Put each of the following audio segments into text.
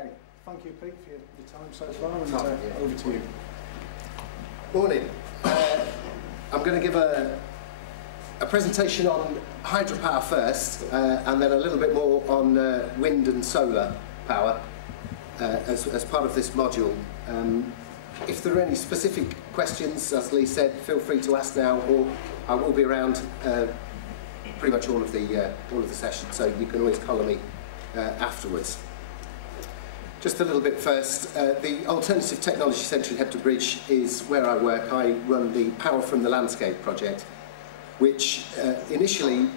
Okay, thank you, Pete, for your time so far, and over to you. Morning. I'm going to give a presentation on hydropower first, and then a little bit more on wind and solar power as part of this module. If there are any specific questions, as Lee said, feel free to ask now, or I will be around pretty much all of the session, so you can always call me afterwards. Just a little bit first, the Alternative Technology Centre in Hebden Bridge is where I work. I run the Power from the Landscape project, which initially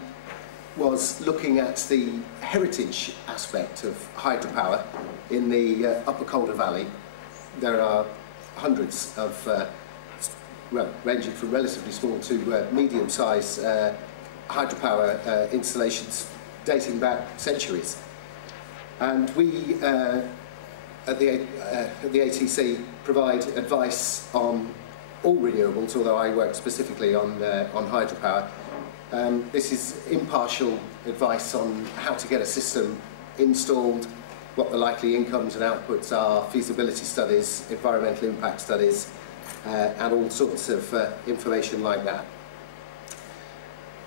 was looking at the heritage aspect of hydropower in the Upper Calder Valley. There are hundreds of, well, ranging from relatively small to medium-sized hydropower installations dating back centuries. And we at the ATC provide advice on all renewables, although I work specifically on hydropower. This is impartial advice on how to get a system installed, what the likely incomes and outputs are, feasibility studies, environmental impact studies, and all sorts of information like that.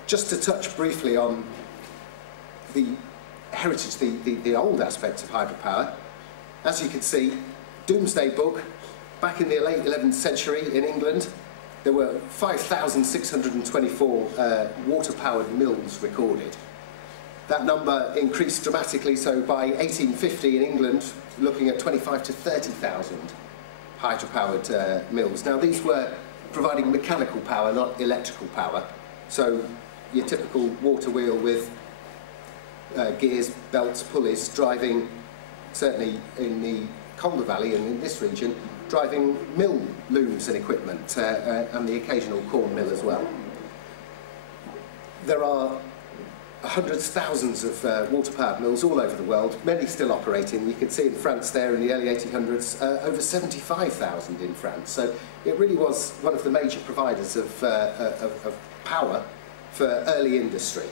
Just to touch briefly on the heritage, the old aspect of hydropower. As you can see, Doomsday Book, back in the late 11th century in England, there were 5,624 water-powered mills recorded. That number increased dramatically, so by 1850 in England, looking at 25 to 30,000 hydropowered mills. Now these were providing mechanical power, not electrical power. So your typical water wheel with gears, belts, pulleys, driving, certainly in the Calder Valley and in this region, driving mill looms and equipment, and the occasional corn mill as well. There are hundreds, thousands of water-powered mills all over the world, many still operating. You can see in France there in the early 1800s, over 75,000 in France. So it really was one of the major providers of power for early industry.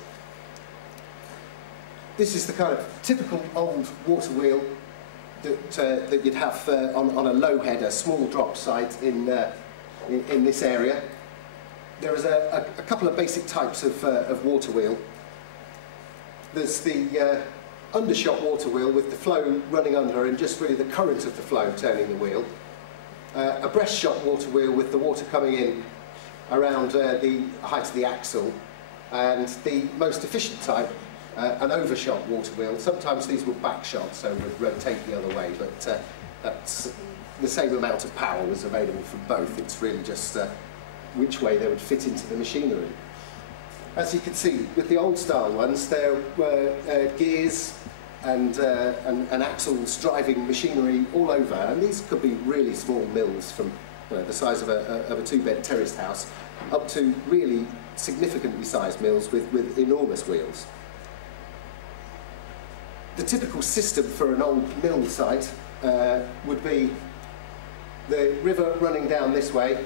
This is the kind of typical old water wheel that you'd have on a low head, a small drop site in this area. There is a couple of basic types of water wheel. There's the undershot water wheel with the flow running under and just really the current of the flow turning the wheel. A breastshot water wheel with the water coming in around the height of the axle. And the most efficient type, an overshot water wheel. Sometimes these will backshot, so would rotate the other way, but that's the same amount of power was available from both. It's really just which way they would fit into the machinery. As you can see, with the old style ones, there were gears and axles driving machinery all over, and these could be really small mills from the size of a two-bed terraced house up to really significantly sized mills with enormous wheels. The typical system for an old mill site would be the river running down this way,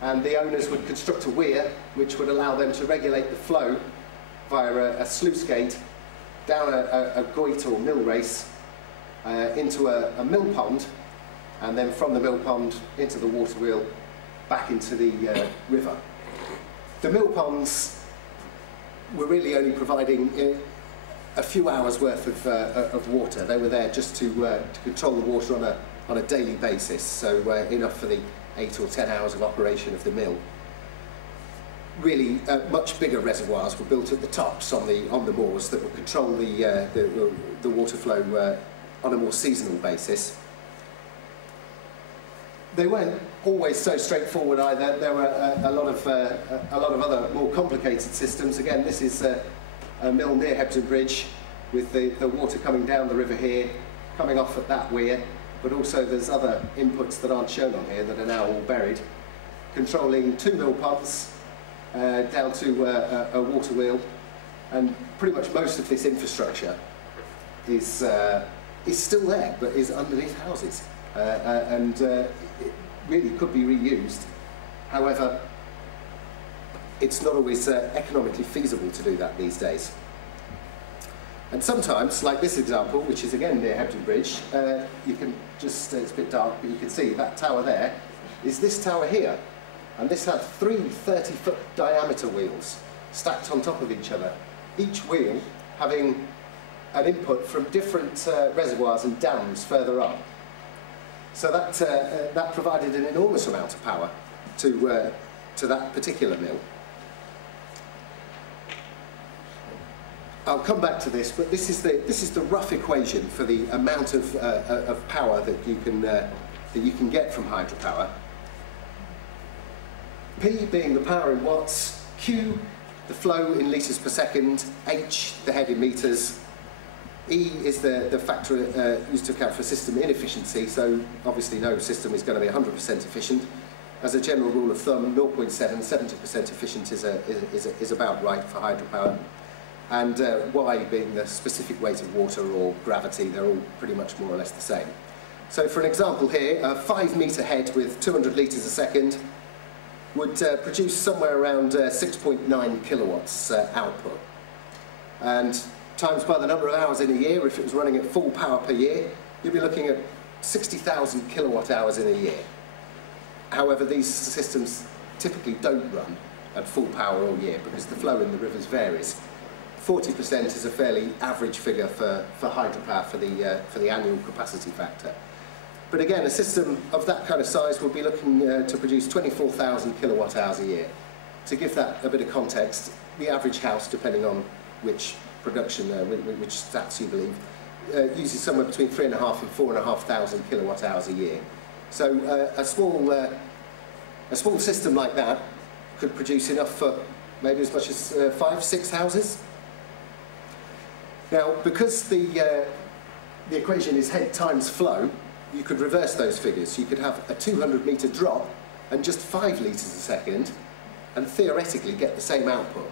and the owners would construct a weir which would allow them to regulate the flow via a sluice gate down a goit or mill race into a mill pond, and then from the mill pond into the water wheel back into the river. The mill ponds were really only providing a few hours worth of water. They were there just to control the water on a daily basis, so enough for the 8 or 10 hours of operation of the mill. Really, much bigger reservoirs were built at the tops on the moors that would control the water flow on a more seasonal basis. They weren't always so straightforward either. There were a lot of other more complicated systems. Again, this is a mill near Hebden Bridge with the water coming down the river here, coming off at that weir, but also there's other inputs that aren't shown on here that are now all buried, controlling 2 mill ponds down to a water wheel, and pretty much most of this infrastructure is still there, but is underneath houses, and it really could be reused. However, it's not always economically feasible to do that these days. And sometimes, like this example, which is again near Hebden Bridge, you can just, it's a bit dark, but you can see that tower there is this tower here. And this had 3 30-foot diameter wheels stacked on top of each other, each wheel having an input from different reservoirs and dams further up. So that provided an enormous amount of power to that particular mill. I'll come back to this, but this is the rough equation for the amount of power that you can get from hydropower. P being the power in watts, Q the flow in litres per second, H the head in metres, E is the factor used to account for system inefficiency, so obviously no system is going to be 100% efficient. As a general rule of thumb, 0.7, 70% efficient is about right for hydropower. And Y being the specific weight of water or gravity, they're all pretty much more or less the same. So for an example here, a 5-metre head with 200 litres a second would produce somewhere around 6.9 kilowatts output. And times by the number of hours in a year, if it was running at full power per year, you'd be looking at 60,000 kilowatt hours in a year. However, these systems typically don't run at full power all year because the flow in the rivers varies. 40% is a fairly average figure for hydropower for the annual capacity factor. But again, a system of that kind of size would be looking to produce 24,000 kilowatt hours a year. To give that a bit of context, the average house, depending on which production, which stats you believe, uses somewhere between 3,500 and 4,500 kilowatt hours a year. So a small system like that could produce enough for maybe as much as 5, 6 houses. Now, because the equation is head times flow, you could reverse those figures. You could have a 200-metre drop and just 5 litres a second, and theoretically get the same output.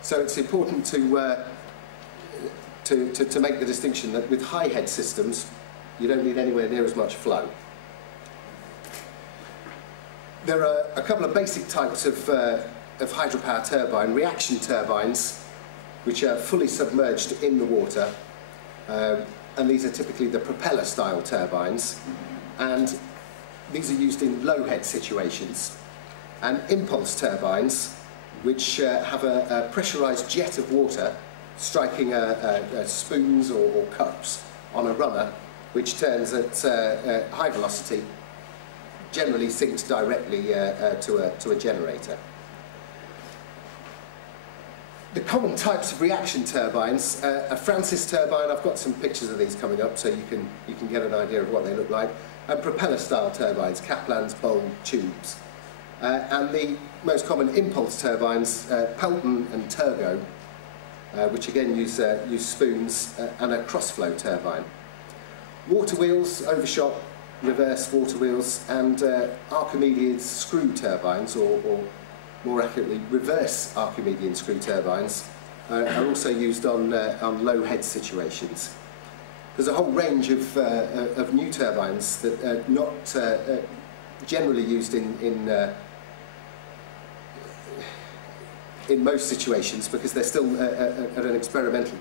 So it's important to make the distinction that with high head systems, you don't need anywhere near as much flow. There are a couple of basic types of hydropower turbine, reaction turbines, which are fully submerged in the water, and these are typically the propeller style turbines, and these are used in low head situations, and impulse turbines, which have a pressurized jet of water striking spoons or cups on a runner, which turns at high velocity, generally sinks directly to a generator. The common types of reaction turbines, a Francis turbine, I've got some pictures of these coming up so you can get an idea of what they look like, and propeller style turbines, Kaplan's, bowl, tubes. And the most common impulse turbines, Pelton and Turgo, which again use spoons, and a cross-flow turbine. Water wheels, overshot, reverse water wheels, and Archimedes screw turbines, or more accurately, reverse Archimedean screw turbines, are also used on low head situations. There's a whole range of new turbines that are not generally used in most situations because they're still at an experimental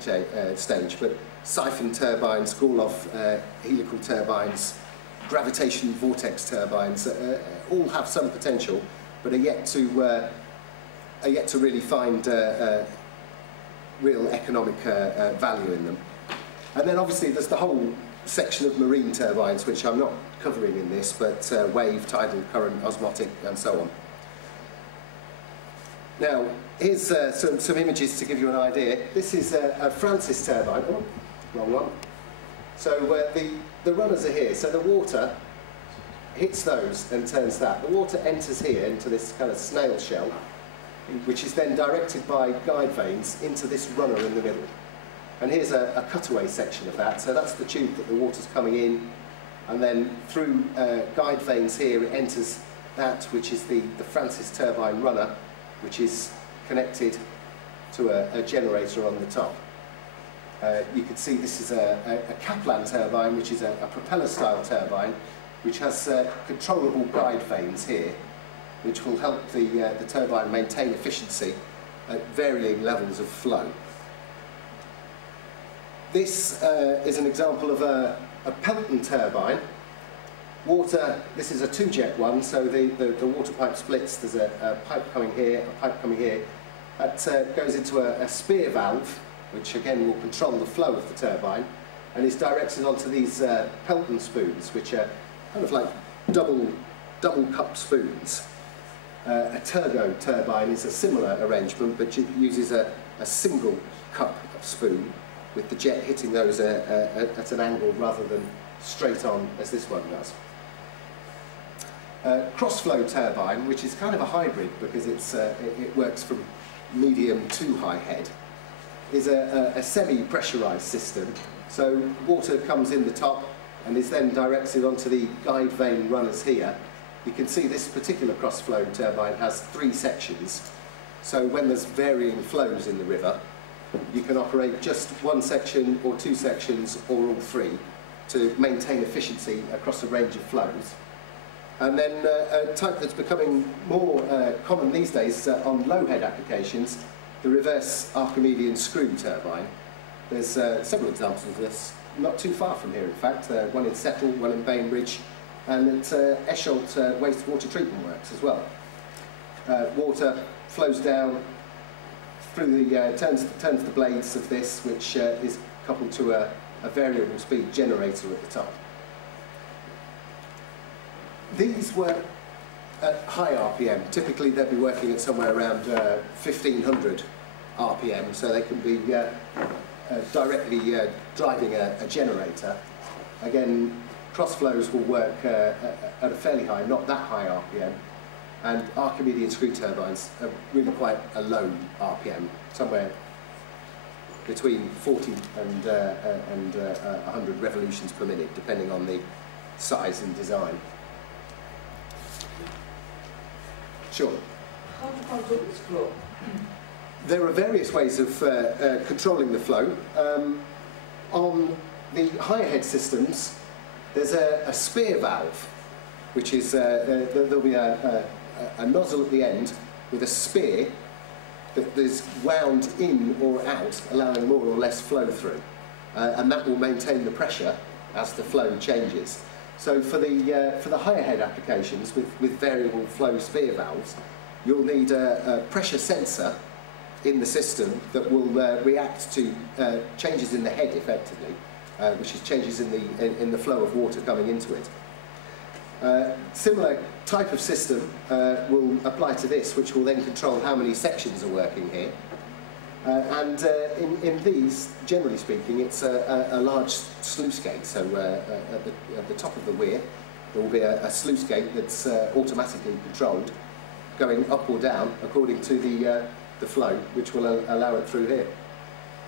stage, but siphon turbines, Gorlov helical turbines, gravitation vortex turbines all have some potential, but are yet to really find real economic value in them. And then obviously there's the whole section of marine turbines, which I'm not covering in this, but wave, tidal, current, osmotic, and so on. Now, here's some images to give you an idea. This is a Francis turbine. Oh, wrong one. So the runners are here. So the water hits those and turns that. The water enters here into this kind of snail shell, which is then directed by guide vanes into this runner in the middle. And here's a cutaway section of that. So that's the tube that the water's coming in, and then through guide vanes here it enters that, which is the Francis turbine runner, which is connected to a generator on the top. You can see this is a Kaplan turbine, which is a propeller-style turbine, which has controllable guide vanes here, which will help the turbine maintain efficiency at varying levels of flow. This is an example of a Pelton turbine. Water, this is a two-jet one, so the water pipe splits. There's a pipe coming here, a pipe coming here. That goes into a spear valve, which again will control the flow of the turbine, and is directed onto these Pelton spoons, which are kind of like double cup spoons. A turbo turbine is a similar arrangement, but it uses a single cup of spoon, with the jet hitting those at an angle rather than straight on as this one does. Cross-flow turbine, which is kind of a hybrid because it works from medium to high head, is a semi-pressurised system. So water comes in the top and is then directed onto the guide vane runners here. You can see this particular cross-flow turbine has 3 sections. So when there's varying flows in the river, you can operate just 1 section or 2 sections or all 3 to maintain efficiency across a range of flows. And then a type that's becoming more common these days on low-head applications, the reverse Archimedean screw turbine. There's several examples of this, not too far from here in fact, one in Settle, one in Bainbridge, and at Esholt wastewater treatment works as well. Water flows down through the, turns the blades of this, which is coupled to a variable speed generator at the top. These work at high RPM. Typically they'll be working at somewhere around 1500 RPM, so they can be directly driving a generator. Again, cross flows will work at a fairly high, not that high RPM, and Archimedean screw turbines are really quite a low RPM, somewhere between 40 and 100 revolutions per minute, depending on the size and design. Sure. How to control this flow? There are various ways of controlling the flow. On the higher head systems, there's a spear valve, which is, there'll be a nozzle at the end with a spear that is wound in or out, allowing more or less flow through. And that will maintain the pressure as the flow changes. So for the higher head applications with variable flow spear valves, you'll need a pressure sensor in the system that will react to changes in the head effectively, which is changes in the flow of water coming into it. Similar type of system will apply to this, which will then control how many sections are working here. And in these, generally speaking, it's a large sluice gate. So at the top of the weir, there will be a sluice gate that's automatically controlled, going up or down according to the flow, which will allow it through here.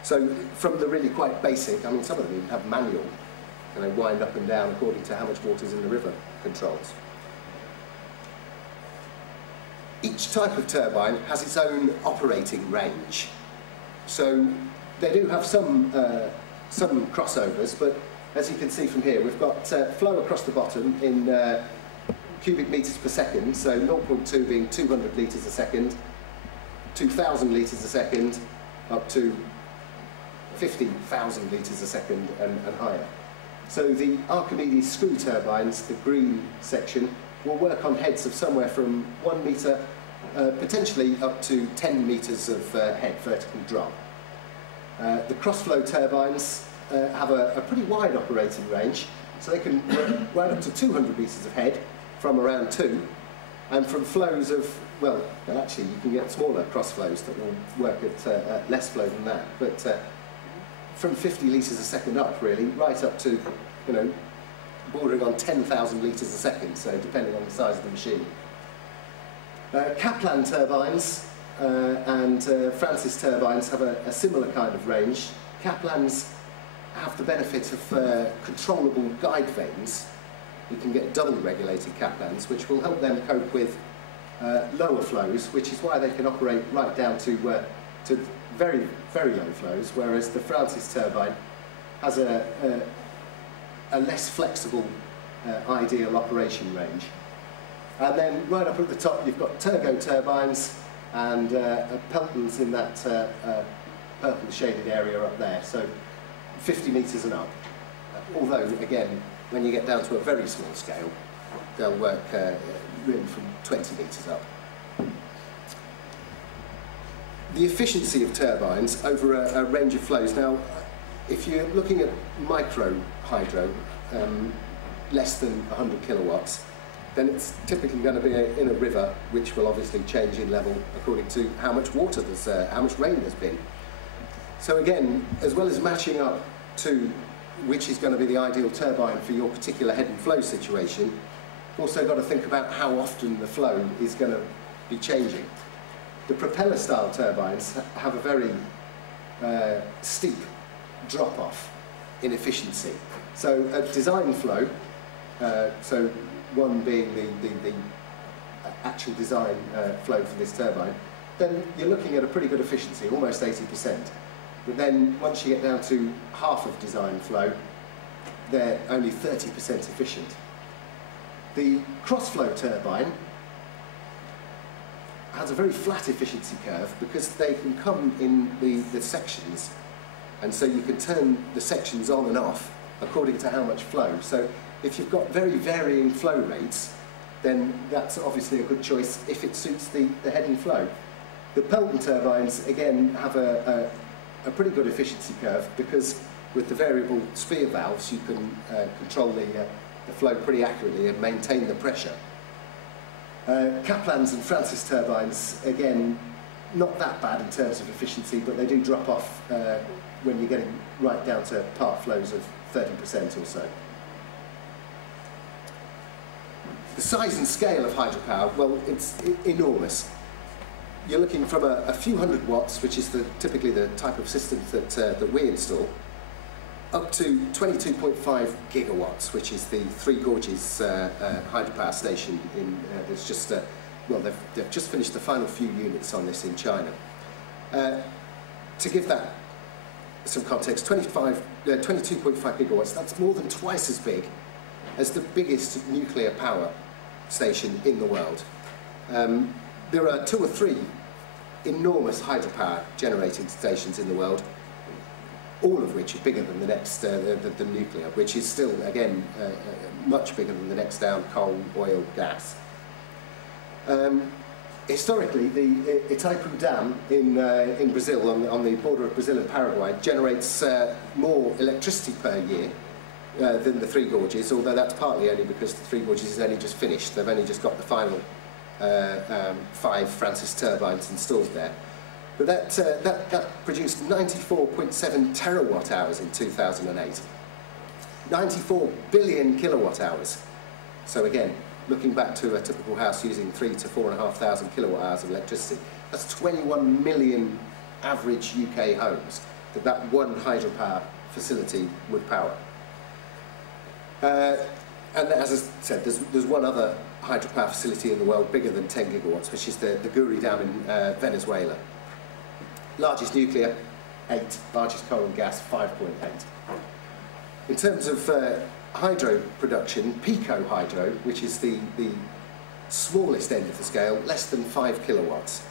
So from the really quite basic, I mean, some of them even have manual, and they wind up and down according to how much water's in the river controls. Each type of turbine has its own operating range. So they do have some crossovers, but as you can see from here, we've got flow across the bottom in cubic metres per second, so 0.2 being 200 litres a second, 2,000 litres a second, up to 50,000 litres a second and higher. So the Archimedes screw turbines, the green section, will work on heads of somewhere from 1 metre, potentially up to 10 metres of head vertical drop. The cross-flow turbines have a pretty wide operating range, so they can work right up to 200 metres of head from around 2, and from flows of, well actually you can get smaller cross-flows that will work at less flow than that, but from 50 litres a second up really, right up to, you know, bordering on 10,000 litres a second, so depending on the size of the machine. Kaplan turbines and Francis turbines have a similar kind of range. Kaplans have the benefit of controllable guide vanes. You can get double regulated Kaplans, which will help them cope with lower flows, which is why they can operate right down to very, very low flows, whereas the Francis turbine has a less flexible ideal operation range. And then right up at the top you've got turbo turbines and Peltons in that purple shaded area up there. So 50 metres and up. Although, again, when you get down to a very small scale, they'll work really from 20 metres up. The efficiency of turbines over a range of flows. Now, if you're looking at micro hydro, less than 100 kilowatts, then it's typically going to be in a river, which will obviously change in level according to how much water there's, how much rain there's been. So again, as well as matching up to which is going to be the ideal turbine for your particular head and flow situation, you've also got to think about how often the flow is going to be changing. The propeller style turbines have a very steep drop-off in efficiency. So at design flow, so one being the actual design flow for this turbine, then you're looking at a pretty good efficiency, almost 80%. But then once you get down to half of design flow, they're only 30% efficient. The cross-flow turbine has a very flat efficiency curve because they can come in the sections, and so you can turn the sections on and off according to how much flow. So if you've got very varying flow rates, then that's obviously a good choice if it suits the head and flow. The Pelton turbines, again, have a pretty good efficiency curve because with the variable spear valves you can control the flow pretty accurately and maintain the pressure. Kaplan's and Francis turbines, again, not that bad in terms of efficiency, but they do drop off when you're getting right down to part flows of 30% or so. The size and scale of hydropower, well, it's enormous. You're looking from a few hundred watts, which is typically the type of systems that we install, up to 22.5 gigawatts, which is the Three Gorges hydropower station that's just, well, they've just finished the final few units on this in China. To give that some context, 22.5 gigawatts, that's more than twice as big as the biggest nuclear power station in the world. There are 2 or 3 enormous hydropower generating stations in the world, all of which are bigger than the next, the nuclear, which is still, again, much bigger than the next down, coal, oil, gas. Historically, the Itaipu Dam in Brazil, on the border of Brazil and Paraguay, generates more electricity per year than the Three Gorges, although that's partly only because the Three Gorges is only just finished. They've only just got the final 5 Francis turbines installed there. But that produced 94.7 terawatt hours in 2008. 94 billion kilowatt hours. So again, looking back to a typical house using 3,000 to 4,500 kilowatt hours of electricity, that's 21 million average UK homes that one hydropower facility would power. And as I said, there's one other hydropower facility in the world bigger than 10 gigawatts, which is the Guri Dam in Venezuela. Largest nuclear, 8. Largest coal and gas, 5.8. In terms of hydro production, pico hydro, which is the smallest end of the scale, less than 5 kilowatts.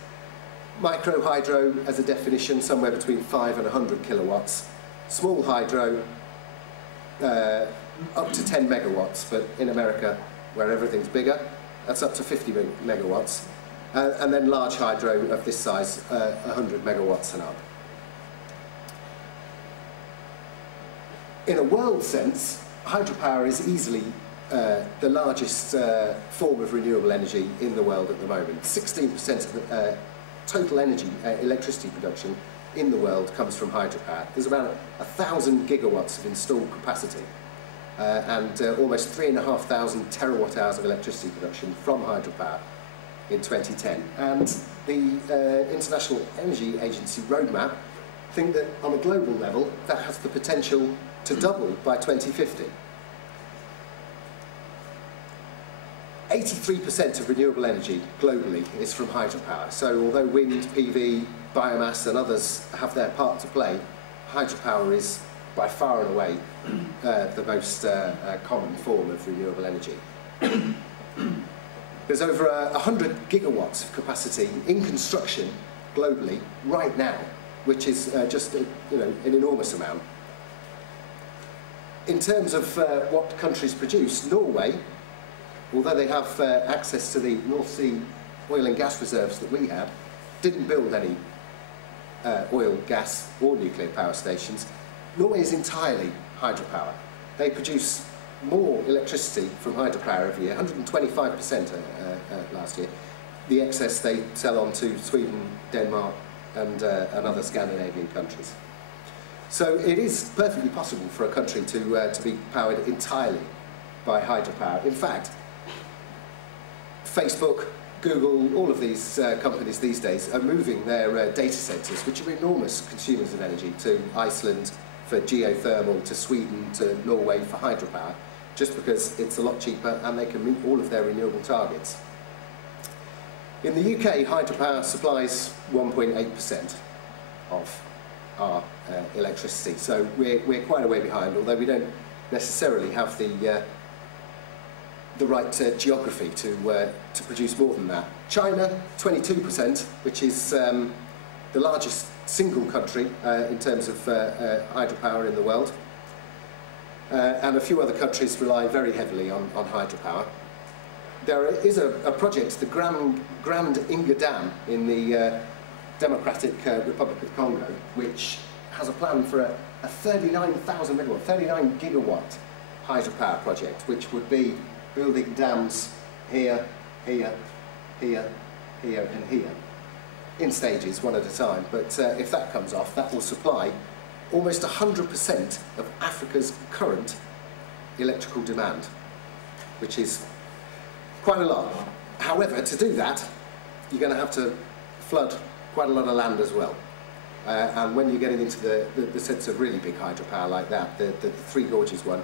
Micro hydro, as a definition, somewhere between 5 and 100 kilowatts. Small hydro, up to 10 megawatts, but in America, where everything's bigger, that's up to 50 megawatts. And then large hydro of this size, 100 megawatts and up. In a world sense, hydropower is easily the largest form of renewable energy in the world at the moment. 16% of the total energy, electricity production in the world comes from hydropower. There's about 1,000 gigawatts of installed capacity and almost 3,500 terawatt hours of electricity production from hydropower in 2010. And the International Energy Agency roadmap think that on a global level that has the potential to double by 2050. 83% of renewable energy globally is from hydropower. So although wind, PV, biomass and others have their part to play, hydropower is by far and away the most common form of renewable energy. There's over 100 gigawatts of capacity in construction globally right now, which is just an enormous amount. In terms of what countries produce, Norway, although they have access to the North Sea oil and gas reserves that we have, didn't build any oil, gas or nuclear power stations. Norway is entirely hydropower. They produce more electricity from hydropower every year, 125% last year. The excess they sell on to Sweden, Denmark and other Scandinavian countries. So it is perfectly possible for a country to be powered entirely by hydropower. In fact, Facebook, Google, all of these companies these days are moving their data centres, which are enormous consumers of energy, to Iceland for geothermal, to Sweden, to Norway for hydropower, just because it's a lot cheaper and they can meet all of their renewable targets. In the UK, hydropower supplies 1.8% of our electricity, so we're quite a way behind, although we don't necessarily have the right geography to produce more than that. China, 22%, which is the largest single country in terms of hydropower in the world. And a few other countries rely very heavily on hydropower. There is a project, the Grand Inga Dam in the Democratic Republic of Congo, which has a plan for a 39,000 megawatt, 39 gigawatt hydropower project, which would be building dams here, here, here, here and here, in stages, one at a time. But if that comes off, that will supply almost 100% of Africa's current electrical demand, which is quite a lot. However, to do that, you're going to have to flood quite a lot of land as well. And when you're getting into the sense of really big hydropower like that, the Three Gorges one,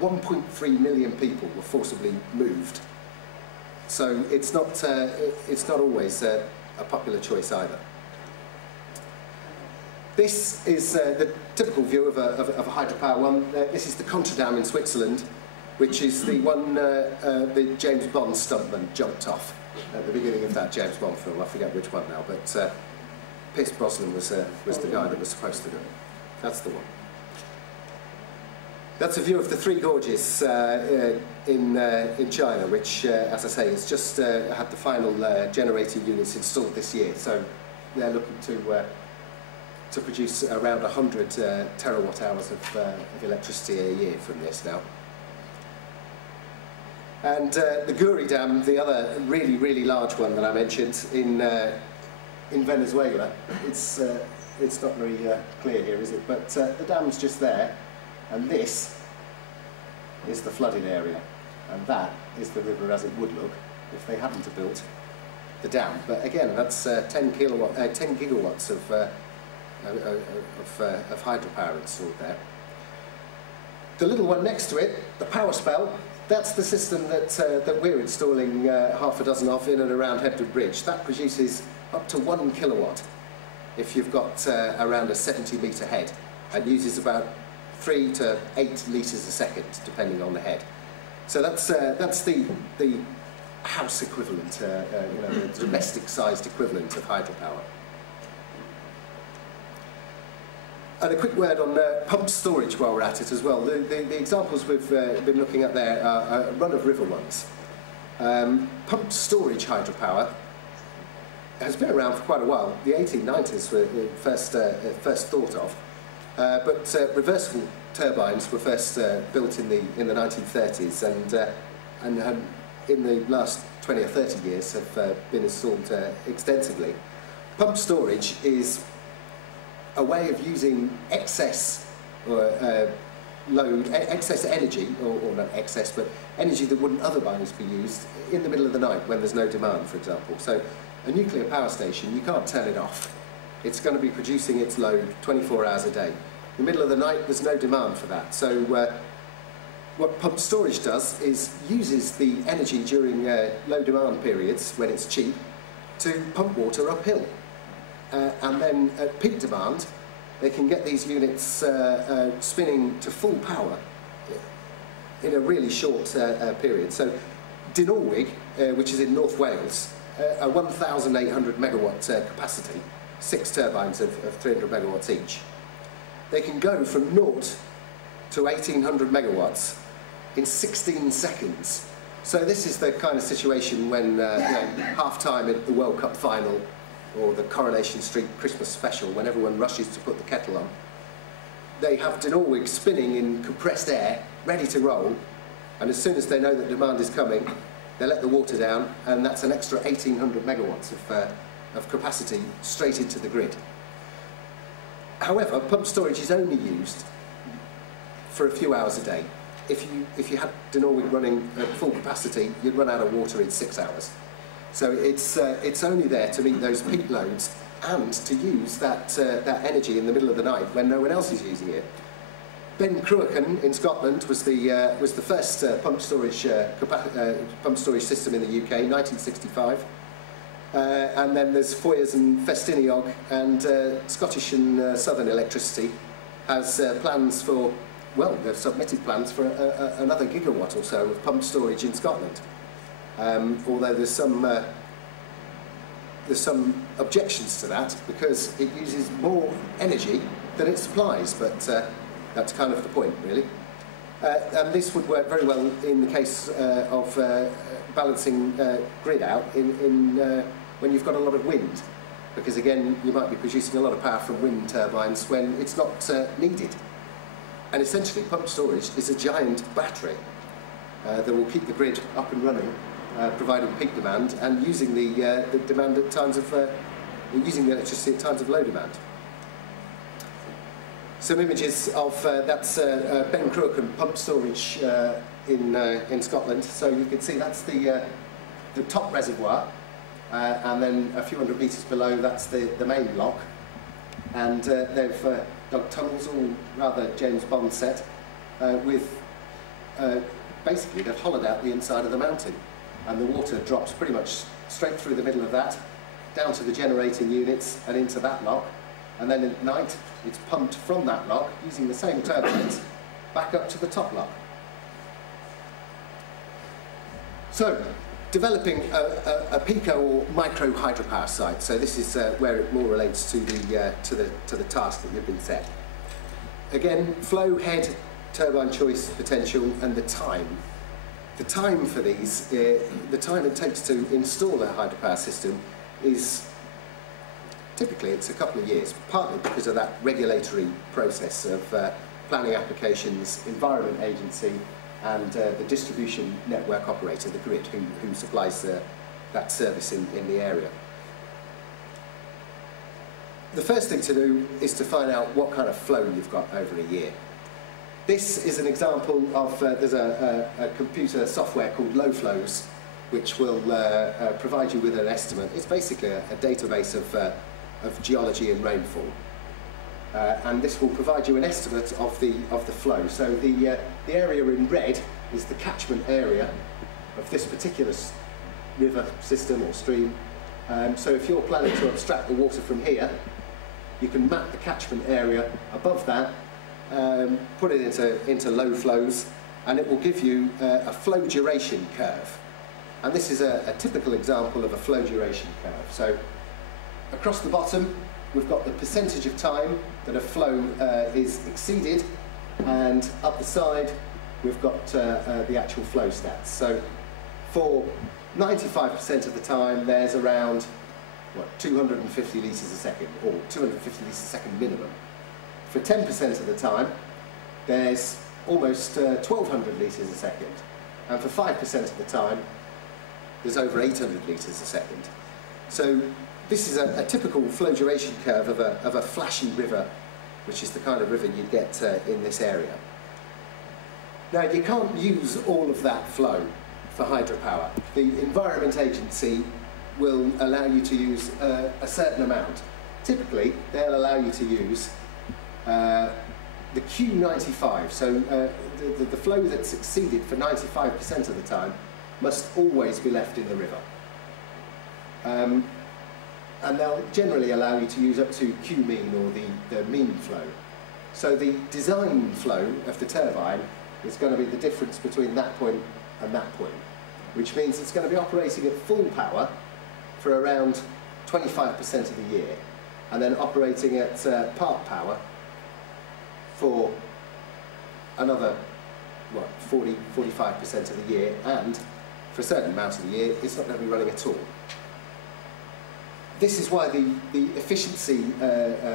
1.3 million people were forcibly moved. So it's not always a popular choice either. This is the typical view of a hydropower one. This is the Contra Dam in Switzerland, which is the one the James Bond stuntman jumped off at the beginning of that James Bond film. I forget which one now, but Pierce Brosnan was the guy that was supposed to do it. That's the one. That's a view of the Three Gorges in China, which, as I say, has just had the final generating units installed this year. So they're looking to produce around 100 terawatt hours of electricity a year from this now. And the Guri Dam, the other really, really large one that I mentioned in Venezuela, it's not very clear here, is it? But the dam's just there, and this is the flooding area, and that is the river as it would look if they hadn't have built the dam. But again, that's 10 gigawatts of hydropower installed there. The little one next to it, the Power Spell, that's the system that we're installing half a dozen of in and around Hebden Bridge. That produces up to 1 kilowatt if you've got around a 70-metre head, and uses about 3 to 8 litres a second, depending on the head. So that's the house equivalent, you know, the domestic-sized equivalent of hydropower. And a quick word on pumped storage while we're at it as well. The examples we've been looking at there are run-of-river ones. Pumped storage hydropower has been around for quite a while. The 1890s were first thought of, but reversible turbines were first built in the 1930s, and in the last 20 or 30 years have been installed extensively. Pumped storage is a way of using excess excess energy, or not excess, but energy that wouldn't otherwise be used in the middle of the night when there's no demand, for example. So a nuclear power station, you can't turn it off. It's going to be producing its load 24 hours a day. In the middle of the night, there's no demand for that. So what pumped storage does is uses the energy during low demand periods, when it's cheap, to pump water uphill. And then at peak demand, they can get these units spinning to full power in a really short period. So Dinorwig, which is in North Wales, a 1,800 megawatt capacity, 6 turbines of 300 megawatts each. They can go from 0 to 1800 megawatts in 16 seconds. So this is the kind of situation when half-time at the World Cup final or the Coronation Street Christmas special, when everyone rushes to put the kettle on. They have Dinorwig spinning in compressed air, ready to roll, and as soon as they know that demand is coming, they let the water down, and that's an extra 1800 megawatts of capacity straight into the grid. However, pump storage is only used for a few hours a day. If you had Dinorwig running at full capacity, you'd run out of water in 6 hours. So it's only there to meet those peak loads and to use that energy in the middle of the night when no one else is using it. Ben Cruachan in Scotland was the first pump storage system in the UK, 1965. And then there's Foyers and Festiniog, and Scottish and Southern Electricity has plans for, well, they've submitted plans for another gigawatt or so of pump storage in Scotland. Although there's some objections to that because it uses more energy than it supplies, but that's kind of the point, really. And this would work very well in the case of balancing grid out when you've got a lot of wind, because again you might be producing a lot of power from wind turbines when it's not needed. And essentially pump storage is a giant battery that will keep the grid up and running, providing peak demand and using the demand at times of using the electricity at times of low demand. Some images of that's Ben Cruachan pump storage in Scotland. So you can see that's the top reservoir, and then a few hundred metres below that's the main lock, and they've dug tunnels, all rather James Bond set, with basically they've hollowed out the inside of the mountain, and the water drops pretty much straight through the middle of that, down to the generating units and into that lock, and then at night it's pumped from that lock using the same turbines back up to the top lock. So, developing a pico or micro hydropower site. So this is where it more relates to the task that you've been set. Again, flow, head, turbine choice, potential, and the time. The time for these, the time it takes to install a hydropower system is typically it's a couple of years, partly because of that regulatory process of planning applications, Environment Agency, and the distribution network operator, the grid, who supplies that service in the area. The first thing to do is to find out what kind of flow you've got over a year. This is an example of, there's a computer software called Low Flows, which will provide you with an estimate. It's basically a database of geology and rainfall. And this will provide you an estimate of the flow. So the area in red is the catchment area of this particular river system or stream. So if you're planning to abstract the water from here, you can map the catchment area above that, put it into low flows, and it will give you a flow duration curve. And this is a typical example of a flow duration curve. So across the bottom, we've got the percentage of time that a flow is exceeded, and up the side we've got the actual flow stats. So for 95% of the time there's around 250 litres a second, or 250 litres a second minimum. For 10% of the time there's almost 1200 litres a second, and for 5% of the time there's over 800 litres a second. So this is a typical flow duration curve of a flashy river, which is the kind of river you'd get in this area. Now, you can't use all of that flow for hydropower. The Environment Agency will allow you to use a certain amount. Typically, they'll allow you to use the Q95, so the flow that's exceeded for 95% of the time must always be left in the river. And they'll generally allow you to use up to Q mean, or the mean flow. So the design flow of the turbine is going to be the difference between that point and that point, which means it's going to be operating at full power for around 25% of the year, and then operating at part power for another, what, 45% of the year, and for a certain amount of the year, it's not going to be running at all. This is why the efficiency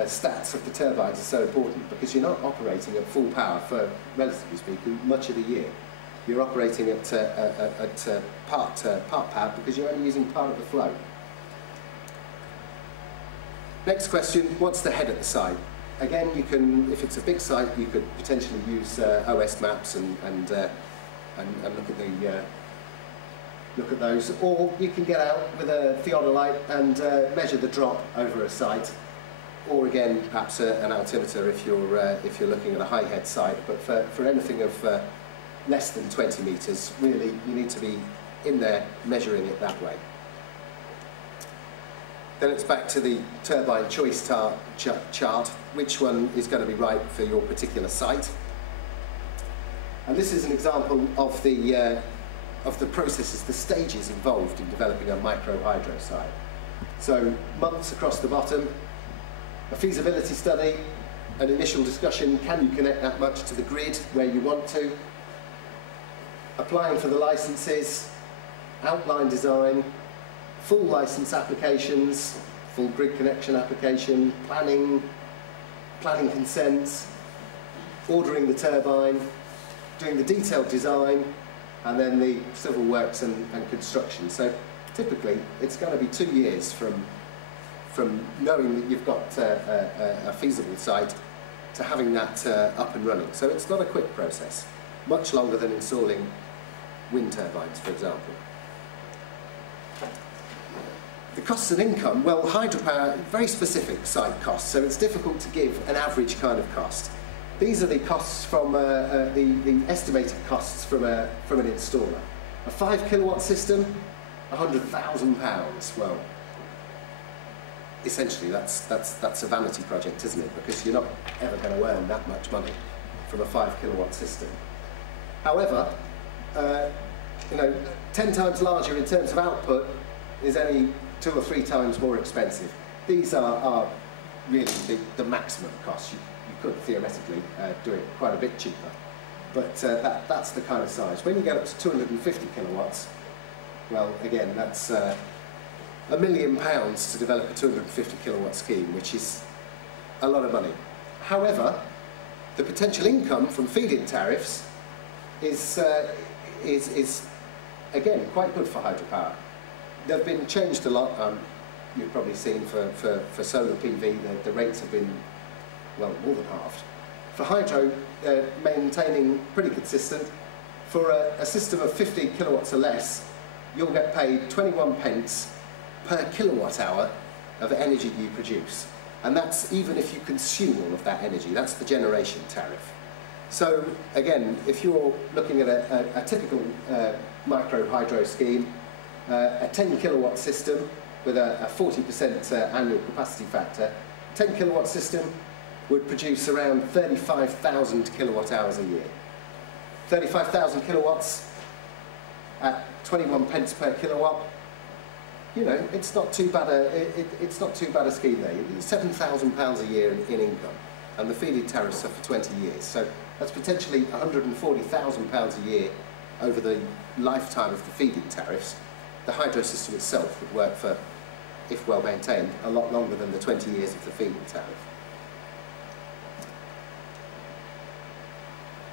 stats of the turbines are so important, because you're not operating at full power for, relatively speaking, much of the year. You're operating at part power because you're only using part of the flow. Next question, what's the head at the site? Again, you can, if it's a big site, you could potentially use OS maps and look at those, or you can get out with a theodolite and measure the drop over a site, or again, perhaps an altimeter if you're looking at a high head site. But for anything of less than 20 metres, really, you need to be in there measuring it that way. Then it's back to the turbine choice chart, which one is going to be right for your particular site. And this is an example of the processes, the stages involved in developing a micro hydro site. So months across the bottom, a feasibility study, an initial discussion, can you connect that much to the grid where you want to, applying for the licenses, outline design, full license applications, full grid connection application, planning consents, ordering the turbine, doing the detailed design, and then the civil works and construction. So typically it's going to be 2 years from knowing that you've got a feasible site to having that up and running. So it's not a quick process, much longer than installing wind turbines, for example. The costs and income, well, hydropower, very specific site costs, so it's difficult to give an average kind of cost. These are the costs from the estimated costs from an installer. A 5 kilowatt system, £100,000. Well, essentially that's a vanity project, isn't it? Because you're not ever going to earn that much money from a 5 kilowatt system. However, 10 times larger in terms of output is only 2 or 3 times more expensive. These are really the maximum cost. You could theoretically do it quite a bit cheaper, but that's the kind of size. When you get up to 250 kilowatts, well, again, that's £1 million to develop a 250 kilowatt scheme, which is a lot of money. However, the potential income from feed-in tariffs is again quite good for hydropower. They've been changed a lot. You've probably seen for solar PV, the rates have been, well, more than halved. For hydro, they're maintaining pretty consistent. For a system of 50 kilowatts or less, you'll get paid 21 pence per kilowatt hour of energy you produce. And that's even if you consume all of that energy. That's the generation tariff. So again, if you're looking at a typical micro hydro scheme, a 10 kilowatt system with a 40% annual capacity factor, 10 kilowatt system would produce around 35,000 kilowatt hours a year. 35,000 kilowatts at 21 pence per kilowatt, you know, it's not too bad a scheme there. It's £7,000 a year in income, and the feed-in tariffs are for 20 years. So that's potentially £140,000 a year over the lifetime of the feed-in tariffs. The hydro system itself would work for, if well maintained, a lot longer than the 20 years of the feed-in tariff.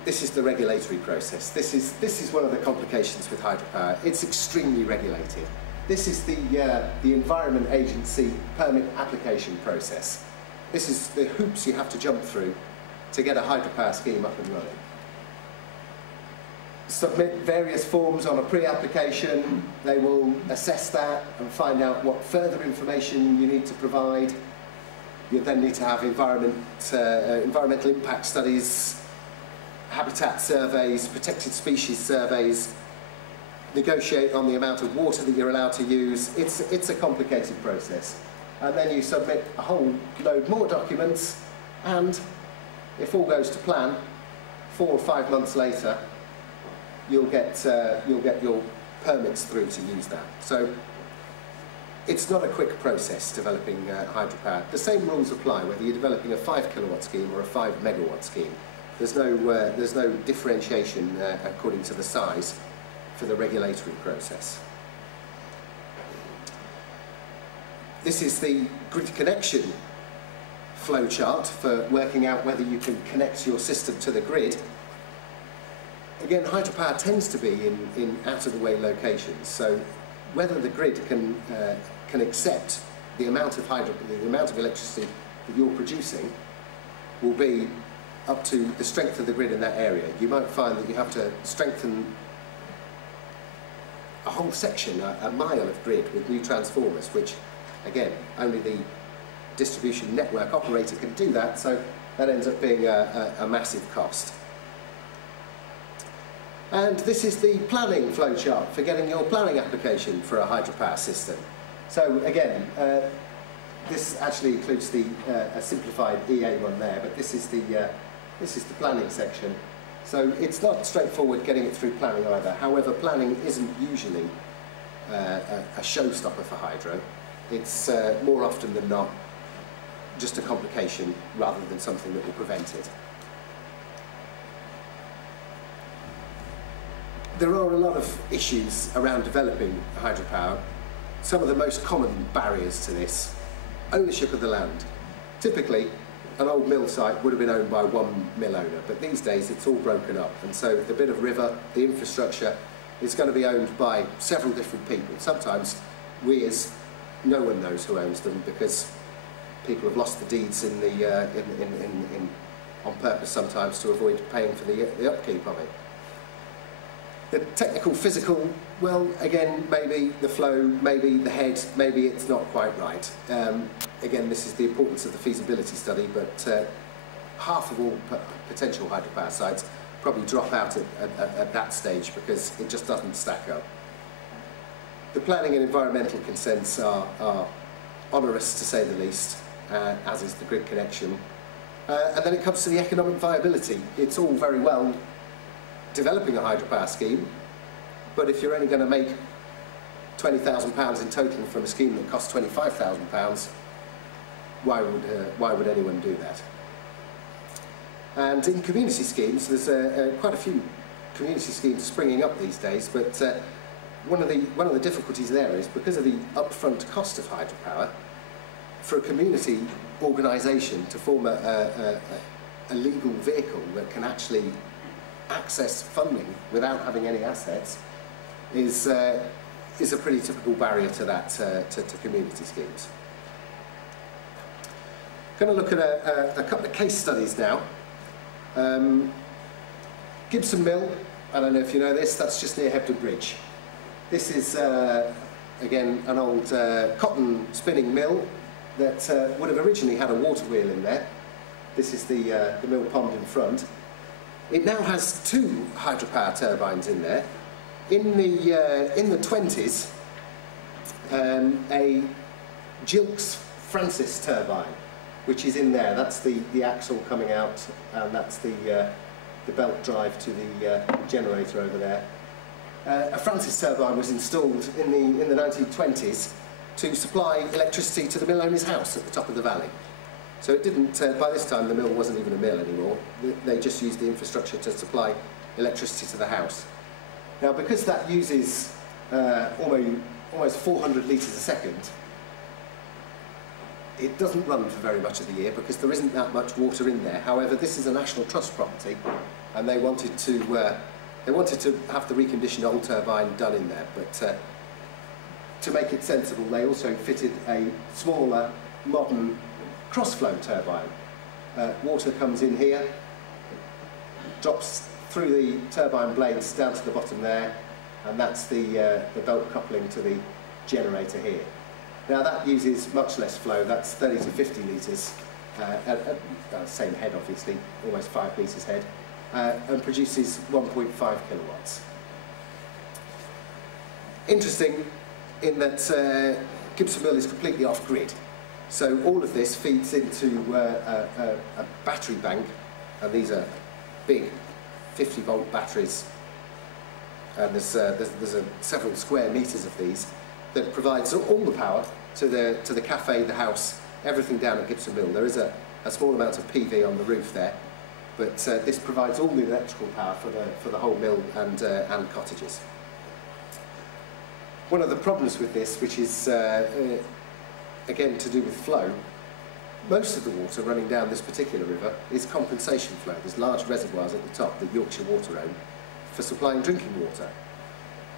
This is the regulatory process. This is one of the complications with hydropower. It's extremely regulated. This is the Environment Agency permit application process. This is the hoops you have to jump through to get a hydropower scheme up and running. Submit various forms on a pre-application. They will assess that and find out what further information you need to provide. You then need to have environmental impact studies, habitat surveys, protected species surveys, negotiate on the amount of water that you're allowed to use. It's a complicated process. And then you submit a whole load more documents, and if all goes to plan, 4 or 5 months later, you'll get your permits through to use that. So it's not a quick process developing hydropower. The same rules apply whether you're developing a 5 kilowatt scheme or a 5 megawatt scheme. There's no differentiation according to the size for the regulatory process. This is the grid connection flowchart for working out whether you can connect your system to the grid. Again, hydropower tends to be in out-of-the-way locations, so whether the grid can accept the amount of electricity that you're producing will be up to the strength of the grid in that area. You might find that you have to strengthen a whole section, a mile of grid with new transformers, which, again, only the distribution network operator can do that, so that ends up being a massive cost. And this is the planning flowchart for getting your planning application for a hydropower system. So again, this actually includes a simplified EA one there, but this is the planning section. So it's not straightforward getting it through planning either. However, planning isn't usually a showstopper for hydro. It's more often than not just a complication rather than something that will prevent it. There are a lot of issues around developing hydropower. Some of the most common barriers to this: ownership of the land. Typically, an old mill site would have been owned by one mill owner, but these days it's all broken up, and so the bit of river, the infrastructure, is going to be owned by several different people. Sometimes no one knows who owns them because people have lost the deeds on purpose sometimes to avoid paying for the upkeep of it. The technical, physical, well, again, maybe the flow, maybe the head, maybe it's not quite right. Again, this is the importance of the feasibility study, but half of all potential hydropower sites probably drop out at that stage because it just doesn't stack up. The planning and environmental consents are onerous, to say the least, as is the grid connection. And then it comes to the economic viability. It's all very well developing a hydropower scheme, but if you're only going to make £20,000 in total from a scheme that costs £25,000, why would anyone do that? And in community schemes, there's quite a few community schemes springing up these days, but one of the difficulties there is because of the upfront cost of hydropower, for a community organisation to form a legal vehicle that can actually access funding without having any assets is a pretty typical barrier to that to community schemes. Going to look at a couple of case studies now. Gibson Mill, I don't know if you know this, that's just near Hebden Bridge. This is again an old cotton spinning mill that would have originally had a water wheel in there. This is the mill pond in front. It now has 2 hydropower turbines in there. In the 20s, a Gilks Francis turbine, which is in there. That's the axle coming out, and that's the belt drive to the generator over there. A Francis turbine was installed in the 1920s to supply electricity to the mill owner's house at the top of the valley. So it didn't, by this time the mill wasn't even a mill anymore. They just used the infrastructure to supply electricity to the house. Now, because that uses almost 400 litres a second, it doesn't run for very much of the year because there isn't that much water in there. However, this is a National Trust property, and they wanted to have the reconditioned old turbine done in there. But to make it sensible, they also fitted a smaller, modern cross-flow turbine. Water comes in here, drops through the turbine blades down to the bottom there, and that's the belt coupling to the generator here. Now that uses much less flow, that's 30 to 50 litres, same head obviously, almost 5 litres head, and produces 1.5 kilowatts. Interesting in that Gibson Mill is completely off-grid. So all of this feeds into a battery bank, and these are big 50-volt batteries, and there's several square metres of these that provides all the power to the cafe, the house, everything down at Gibson Mill. There is a small amount of PV on the roof there, but this provides all the electrical power for the whole mill and cottages. One of the problems with this, which is again to do with flow, most of the water running down this particular river is compensation flow. There's large reservoirs at the top that Yorkshire Water own for supplying drinking water.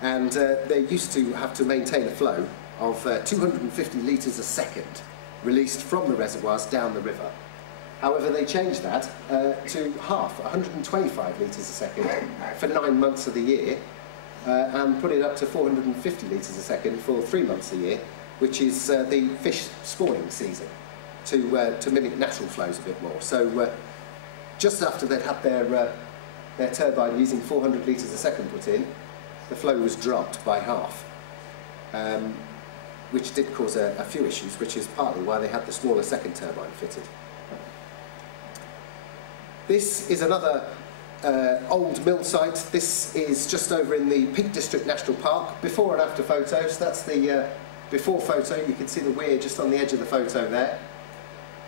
And they used to have to maintain a flow of 250 litres a second released from the reservoirs down the river. However, they changed that to half, 125 litres a second for 9 months of the year, and put it up to 450 litres a second for 3 months a year, which is the fish spawning season, to mimic natural flows a bit more. So just after they'd had their turbine using 400 litres a second put in, the flow was dropped by half, which did cause a few issues, which is partly why they had the smaller second turbine fitted. This is another old mill site. This is just over in the Peak District National Park. Before and after photos. That's the before photo. You can see the weir just on the edge of the photo there.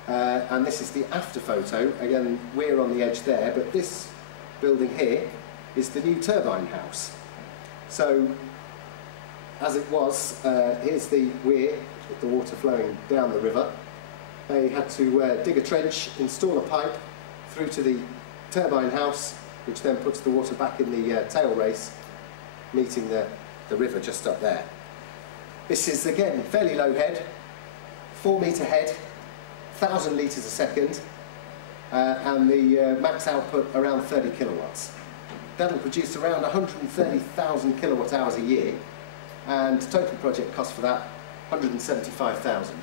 And this is the after photo. Again, weir on the edge there, but this building here is the new turbine house. So, as it was, here's the weir with the water flowing down the river. They had to dig a trench, install a pipe through to the turbine house, which then puts the water back in the tail race, meeting the river just up there. This is, again, fairly low head, 4 metre head, 1,000 litres a second, and the max output around 30 kilowatts. That'll produce around 130,000 kilowatt hours a year, and total project cost for that 175,000.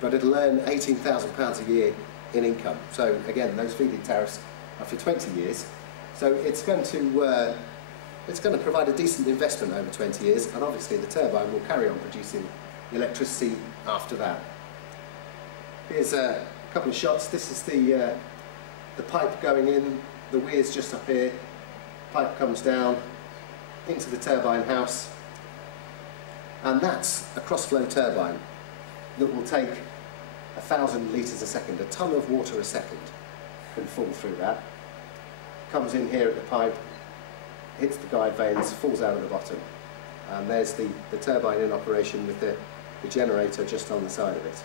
But it'll earn £18,000 a year in income. So again, those feed-in tariffs are for 20 years. So it's going to provide a decent investment over 20 years, and obviously the turbine will carry on producing electricity after that. Here's a couple of shots. This is the pipe going in. The weir's just up here. Pipe comes down into the turbine house, and that's a cross-flow turbine that will take 1,000 litres a second. A tonne of water a second can fall through that. Comes in here at the pipe, hits the guide vanes, falls out at the bottom. And there's the turbine in operation with the generator just on the side of it.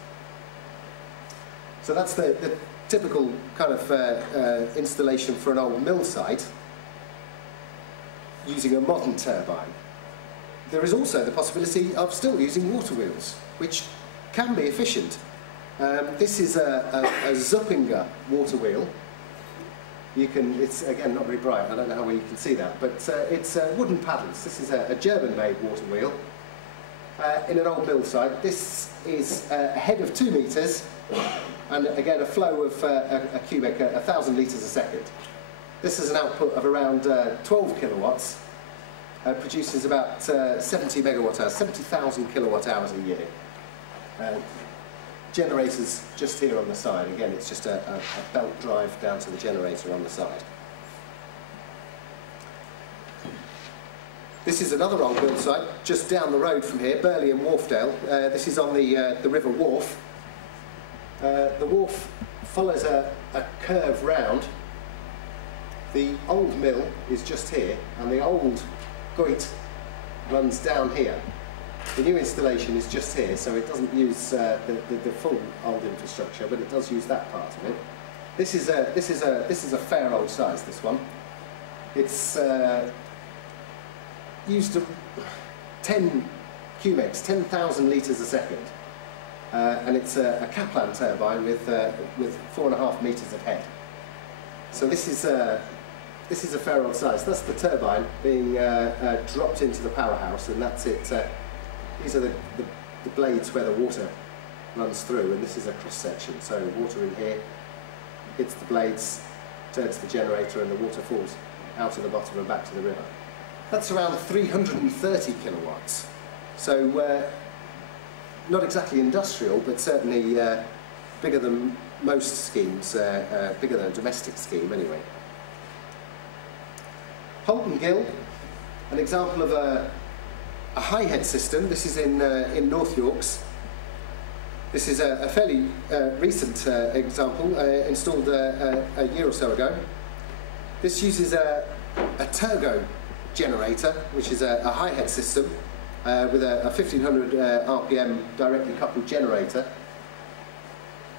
So that's the typical kind of installation for an old mill site using a modern turbine. There is also the possibility of still using water wheels, which can be efficient. This is a Zuppinger water wheel. It's again not very bright, I don't know how well you can see that, but it's wooden paddles. This is a German-made water wheel in an old mill site. This is a head of 2 metres, and again a flow of a cubic, 1,000 litres a second. This is an output of around 12 kilowatts, produces about 70 megawatt hours, 70,000 kilowatt hours a year. Generators just here on the side. Again, it's just a belt drive down to the generator on the side. This is another old mill site just down the road from here, Burley and Wharfdale. This is on the River Wharfe. The wharf follows a curve round. The old mill is just here, and the old goit runs down here. The new installation is just here, so it doesn't use the full old infrastructure, but it does use that part of it. This is a fair old size. This one, it's used to 10 cubics, 10,000 litres a second, and it's a Kaplan turbine with 4.5 metres of head. So this is a fair old size. That's the turbine being dropped into the powerhouse, and that's it. These are the blades where the water runs through, and this is a cross section. So water in here hits the blades, turns the generator, and the water falls out of the bottom and back to the river. That's around 330 kilowatts. So not exactly industrial, but certainly bigger than most schemes, bigger than a domestic scheme anyway. Holton Gill, an example of a high head system. This is in North Yorks. This is a fairly recent example, installed a year or so ago. This uses a turbo generator, which is a high-head system with a 1500 RPM directly coupled generator.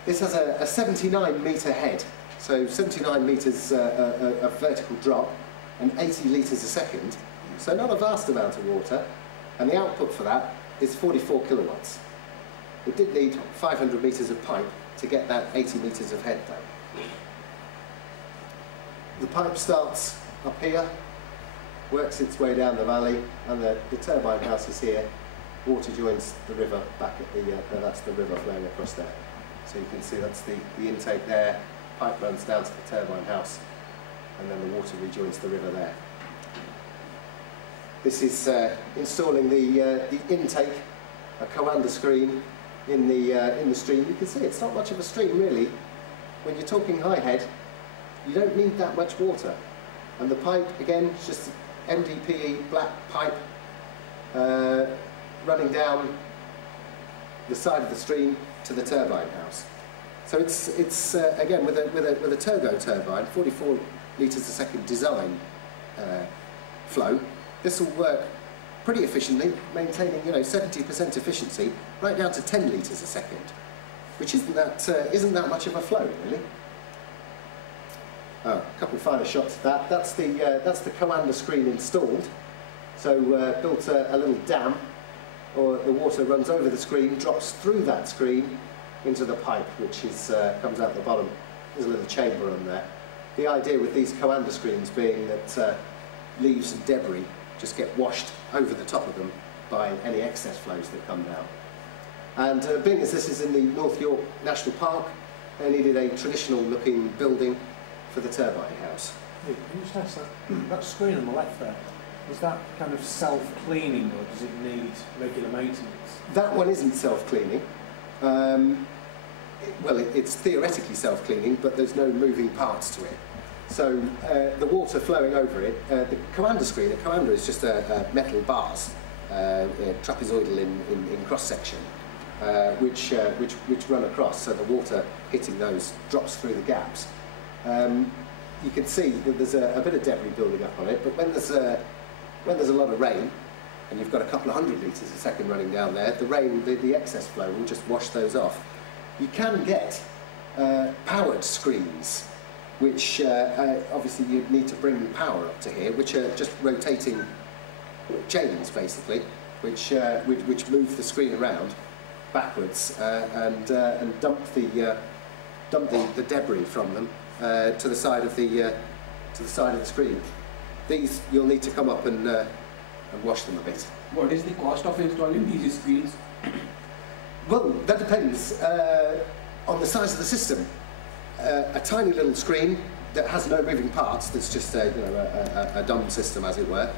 This has a 79 metre head, so 79 metres of vertical drop and 80 litres a second, so not a vast amount of water, and the output for that is 44 kilowatts. It did need 500 metres of pipe to get that 80 metres of head down. The pipe starts up here, works its way down the valley, and the turbine house is here. Water joins the river back at the, that's the river flowing across there. So you can see that's the intake there, pipe runs down to the turbine house, and then the water rejoins the river there. This is installing the intake, a Coanda screen in the stream. You can see it's not much of a stream really. When you're talking high head, you don't need that much water. And the pipe, again, is just MDPE black pipe running down the side of the stream to the turbine house. So it's again with a turbo turbine, 44 litres a second design flow. This will work pretty efficiently, maintaining 70% efficiency, right down to 10 litres a second, which isn't that much of a flow really. Oh, a couple of finer shots of that. That's the Coanda screen installed. So built a little dam, or the water runs over the screen, drops through that screen into the pipe, which is comes out the bottom. There's a little chamber on there. The idea with these Coanda screens being that leaves and debris just get washed over the top of them by any excess flows that come down. And being as this is in the North York National Park, they needed a traditional looking building for the turbine house. Can you just ask that screen on the left there, is that kind of self-cleaning or does it need regular maintenance? That one isn't self-cleaning. Well, it's theoretically self-cleaning, but there's no moving parts to it. So the water flowing over it, the Coanda screen, a Coanda is just a metal bars, trapezoidal in cross-section, which run across, so the water hitting those drops through the gaps. You can see that there's a bit of debris building up on it, but when there's a lot of rain, and you've got a couple of 100 litres a second running down there, the excess flow will just wash those off. You can get powered screens, which obviously you'd need to bring power up to here, which are just rotating chains basically, which move the screen around backwards and dump the debris from them to the side of the screen. These you'll need to come up and wash them a bit. What is the cost of installing these screens? Well, that depends on the size of the system. A tiny little screen that has no moving parts, that's just a dumb system, as it were,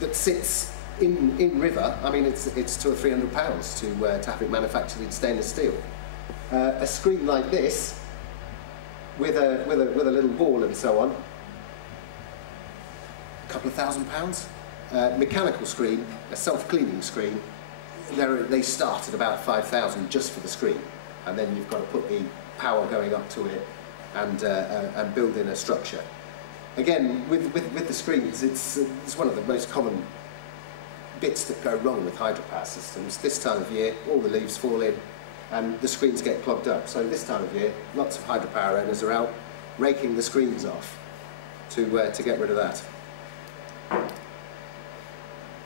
that sits in river. I mean, it's £200 or £300 to have it manufactured in stainless steel. A screen like this, with a little wall and so on, a couple of £1,000. Mechanical screen, a self-cleaning screen, they start at about 5,000 just for the screen, and then you've got to put the power going up to it and build in a structure. Again, with the screens, it's one of the most common bits that go wrong with hydropower systems. This time of year, all the leaves fall in and the screens get clogged up. So this time of year, lots of hydropower owners are out raking the screens off to get rid of that.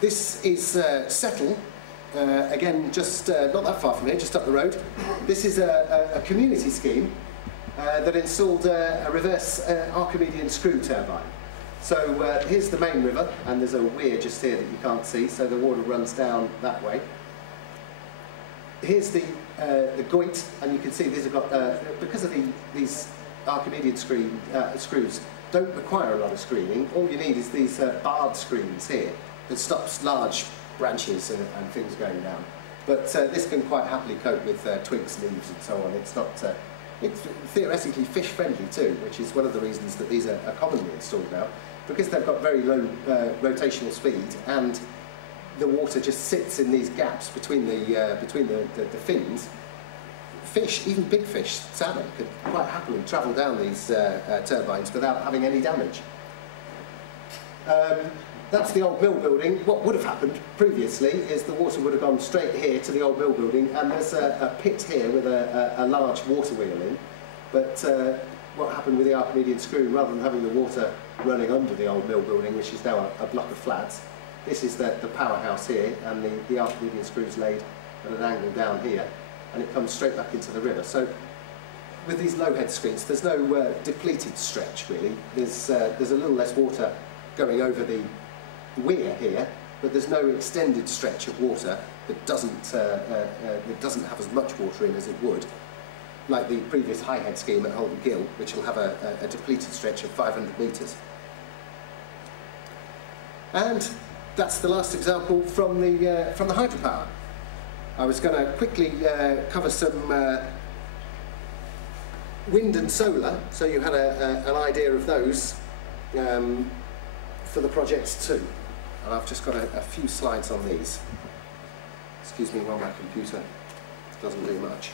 This is Settle. Again, just not that far from here, just up the road. This is a community scheme that installed a reverse Archimedean screw turbine. So here's the main river, and there's a weir just here that you can't see, so the water runs down that way. Here's the Goit, and you can see these have got, because of these Archimedean screws don't require a lot of screening. All you need is these barred screens here that stops large branches and things going down. But this can quite happily cope with twigs, leaves and so on. It's not, it's theoretically fish friendly too, which is one of the reasons that these are commonly installed now, because they've got very low rotational speed and the water just sits in these gaps between the fins, fish, even big fish, salmon, could quite happily travel down these turbines without having any damage. That's the old mill building. What would have happened previously is the water would have gone straight here to the old mill building, and there's a pit here with a large water wheel in. But what happened with the Archimedean screw, rather than having the water running under the old mill building, which is now a block of flats, this is the powerhouse here, and the Archimedean screw is laid at an angle down here, and it comes straight back into the river. So with these low head screens, there's no depleted stretch really. There's a little less water going over the weir here, but there's no extended stretch of water that doesn't have as much water in as it would, like the previous high head scheme at Holden Gill, which will have a depleted stretch of 500 metres. And that's the last example from the hydropower. I was going to quickly cover some wind and solar, so you had an idea of those for the projects too. And I've just got a few slides on these. Excuse me while my computer doesn't do much.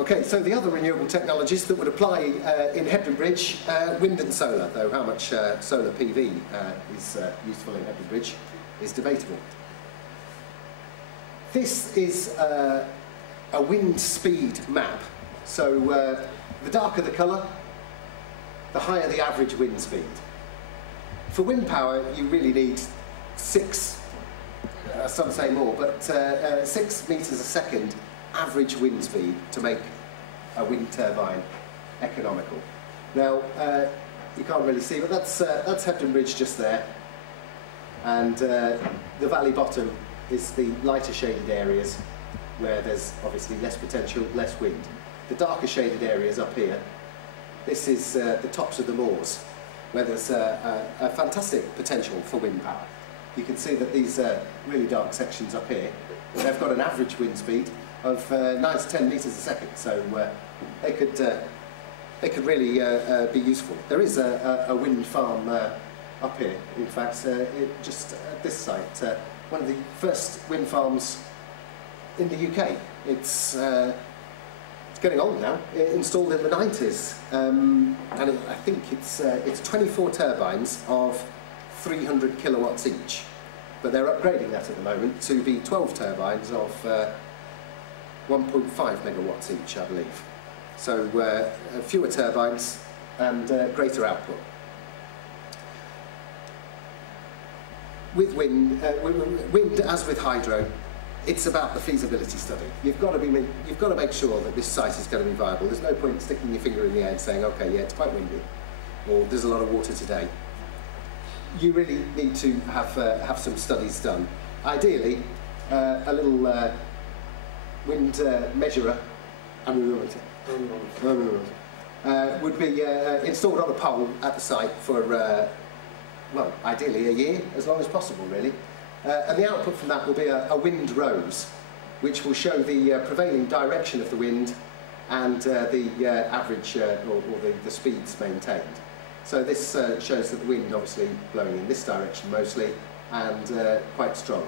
Okay, so the other renewable technologies that would apply in Hebden Bridge, wind and solar, though how much solar PV is useful in Hebden Bridge is debatable. This is a wind speed map. So the darker the colour, the higher the average wind speed. For wind power, you really need 6, some say more, but 6 metres a second average wind speed to make a wind turbine economical. Now, you can't really see, but that's Hebden Bridge just there, and the valley bottom is the lighter shaded areas where there's obviously less potential, less wind. The darker shaded areas up here, this is the tops of the moors, where there's a fantastic potential for wind power. You can see that these really dark sections up here, they've got an average wind speed of 9 to 10 metres a second, so they could really be useful. There is a wind farm up here, in fact, just at this site, one of the first wind farms in the UK. It's getting old now, installed in the 90s, and I think it's 24 turbines of 300 kilowatts each, but they're upgrading that at the moment to be 12 turbines of 1.5 megawatts each, I believe. So fewer turbines and greater output. With wind, as with hydro, it's about the feasibility study. You've got to make sure that this site is going to be viable. There's no point sticking your finger in the air and saying, okay, yeah, it's quite windy, or there's a lot of water today. You really need to have some studies done. Ideally, a little wind measurer would be installed on a pole at the site for, well, ideally a year, as long as possible, really. And the output from that will be a wind rose, which will show the prevailing direction of the wind and the average or the speeds maintained. So this shows that the wind obviously blowing in this direction mostly, and quite strong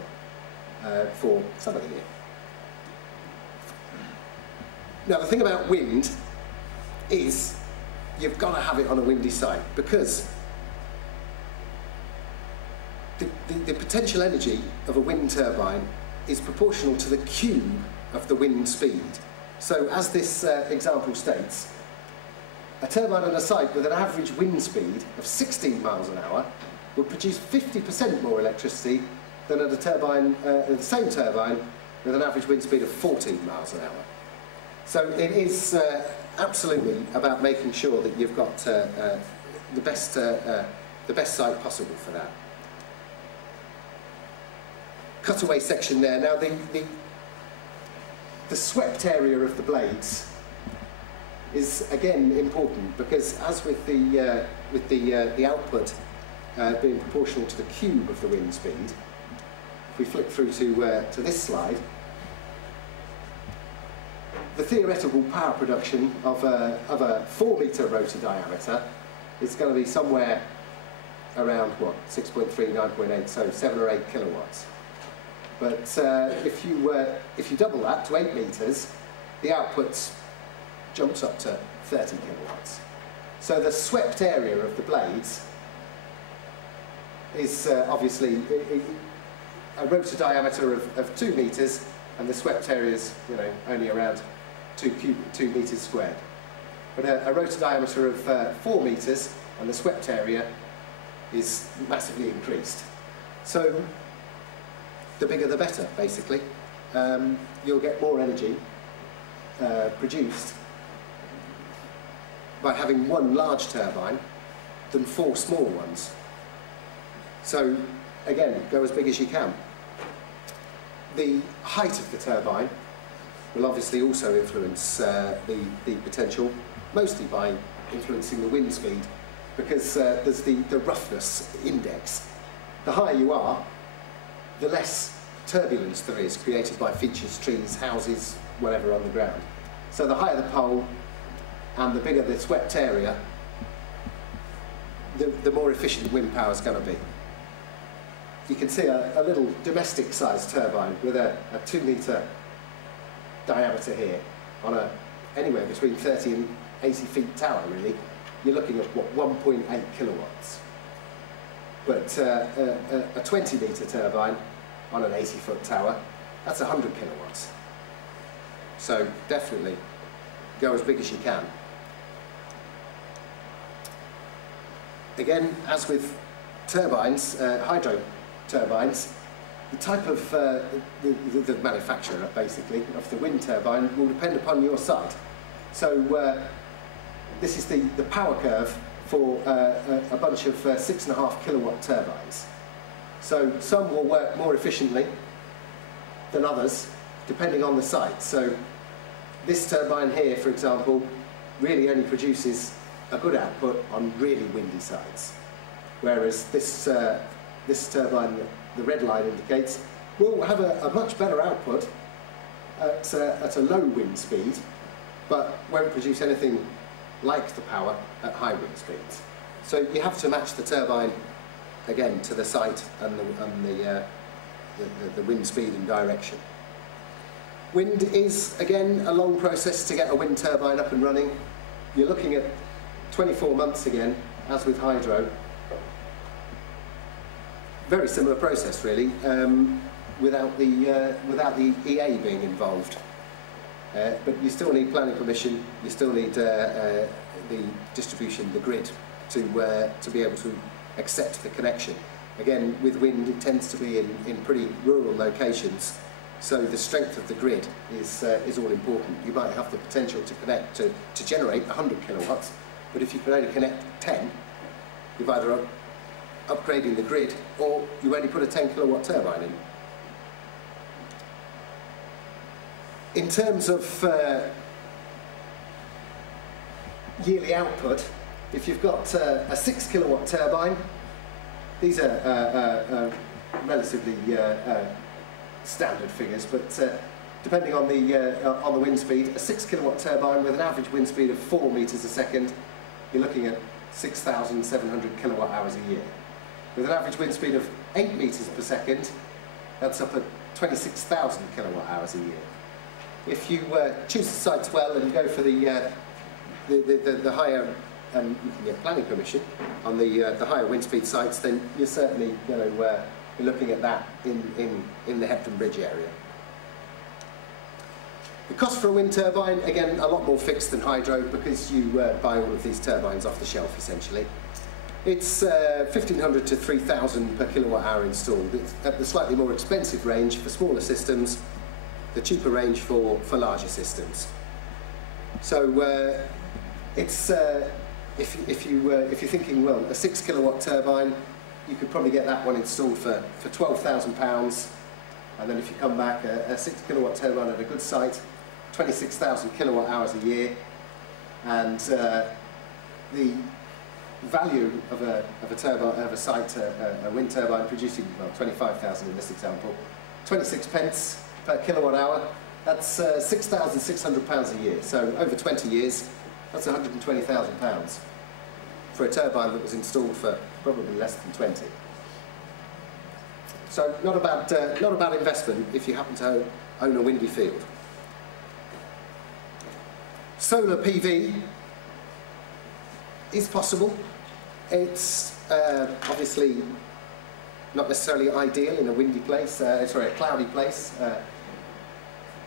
for some of the year. Now the thing about wind is you've got to have it on a windy site, because the potential energy of a wind turbine is proportional to the cube of the wind speed. So as this example states, a turbine on a site with an average wind speed of 16 miles an hour would produce 50% more electricity than at a turbine, the same turbine with an average wind speed of 14 miles an hour. So it is absolutely about making sure that you've got the best site possible for that. Cutaway section there. Now the swept area of the blades is again important, because as with the output being proportional to the cube of the wind speed, if we flick through to this slide, the theoretical power production of a 4-metre rotor diameter is going to be somewhere around, what, 6.3, 9.8, so 7 or 8 kilowatts. But if you double that to 8 metres, the output jumps up to 30 kilowatts. So the swept area of the blades is obviously a rotor diameter of 2 metres, and the swept area is, you know, only around 2 metres squared. But a rotor diameter of 4 metres, and the swept area is massively increased. So the bigger the better, basically. You'll get more energy produced by having one large turbine than 4 small ones. So again, go as big as you can. The height of the turbine will obviously also influence the potential, mostly by influencing the wind speed, because there's the roughness index. The higher you are, the less turbulence there is created by features, trees, houses, whatever on the ground. So the higher the pole and the bigger the swept area, the more efficient wind power is going to be. You can see a little domestic-sized turbine with a 2-metre diameter here on anywhere between 30 and 80 feet tower, really. You're looking at, what, 1.8 kilowatts. But a 20-metre turbine on an 80-foot tower, that's 100 kilowatts. So definitely go as big as you can. Again, as with turbines, hydro turbines, the type of the manufacturer, basically, of the wind turbine will depend upon your site. So this is the power curve for a bunch of 6.5 kilowatt turbines. So some will work more efficiently than others, depending on the site. So this turbine here, for example, really only produces a good output on really windy sites, whereas this turbine, the red line indicates, will have a much better output at a low wind speed, but won't produce anything like the power at high wind speeds. So you have to match the turbine again to the site and the wind speed and direction. Wind is again a long process to get a wind turbine up and running. You're looking at 24 months again, as with hydro. Very similar process, really, without the EA being involved. But you still need planning permission. You still need the distribution, the grid, to be able to accept the connection. Again, with wind, it tends to be in pretty rural locations, so the strength of the grid is all important. You might have the potential to connect to generate 100 kilowatts, but if you can only connect 10, you've either upgrading the grid, or you only put a 10 kilowatt turbine in. In terms of yearly output, if you've got a 6 kilowatt turbine, these are relatively standard figures, but depending on the wind speed, a 6 kilowatt turbine with an average wind speed of 4 meters a second, you're looking at 6,700 kilowatt hours a year. With an average wind speed of 8 meters per second, that's up at 26,000 kilowatt hours a year. If you choose the sites well and go for the higher, and you can get planning permission on the higher wind speed sites, then you're certainly be looking at that in the Hebden Bridge area. The cost for a wind turbine, again, a lot more fixed than hydro, because you buy all of these turbines off the shelf, essentially. It's 1,500 to 3,000 per kilowatt hour installed. It's at the slightly more expensive range for smaller systems, the cheaper range for larger systems. So it's if you're thinking, well, a 6 kilowatt turbine, you could probably get that one installed for £12,000, and then if you come back, a 6 kilowatt turbine at a good site, 26,000 kilowatt hours a year, and the value of a turbine, of a site, a wind turbine producing, well, 25,000 in this example, 26 pence per kilowatt hour, That's £6,600 a year. So over 20 years, that's £120,000 for a turbine that was installed for probably less than 20. So not a bad investment if you happen to own a windy field. Solar PV is possible. It's obviously not necessarily ideal in a windy place, sorry, a cloudy place.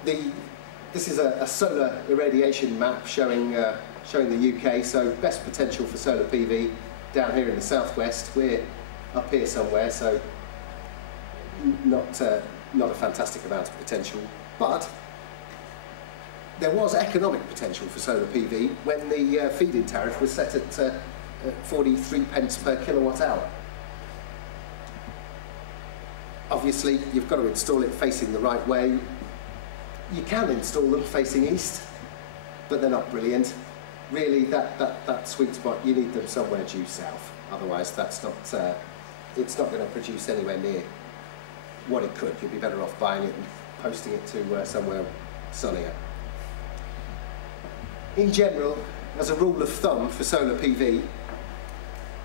This is a solar irradiation map showing the UK, so best potential for solar PV down here in the southwest. We're up here somewhere, so not a fantastic amount of potential, but there was economic potential for solar PV when the feed-in tariff was set at 43 pence per kilowatt hour. Obviously, you've got to install it facing the right way. You can install them facing east, but they're not brilliant. Really, that sweet spot, you need them somewhere due south. Otherwise, it's not going to produce anywhere near what it could. You'd be better off buying it and posting it to somewhere sunnier. In general, as a rule of thumb for solar PV,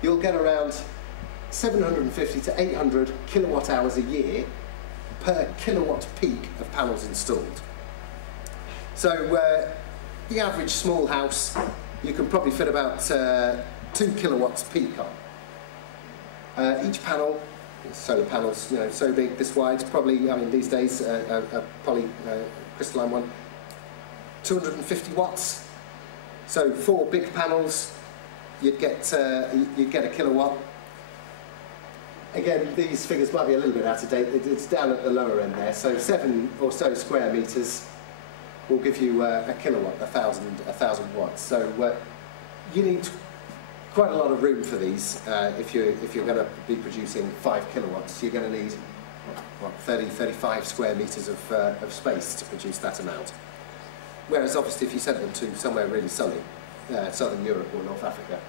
you'll get around 750 to 800 kilowatt hours a year per kilowatt peak of panels installed. So the average small house, you can probably fit about 2 kilowatts peak on. Each panel, solar panels, you know, so big, this wide, probably, I mean, these days, a poly crystalline one, 250 watts. So 4 big panels, you'd get a kilowatt. Again, these figures might be a little bit out of date. It's down at the lower end there. So 7 or so square meters will give you a kilowatt, 1,000 watts. So you need quite a lot of room for these. If you're going to be producing 5 kilowatts, you're going to need what, 35 square meters of space to produce that amount. Whereas obviously if you sent them to somewhere really sunny, Southern Europe or North Africa,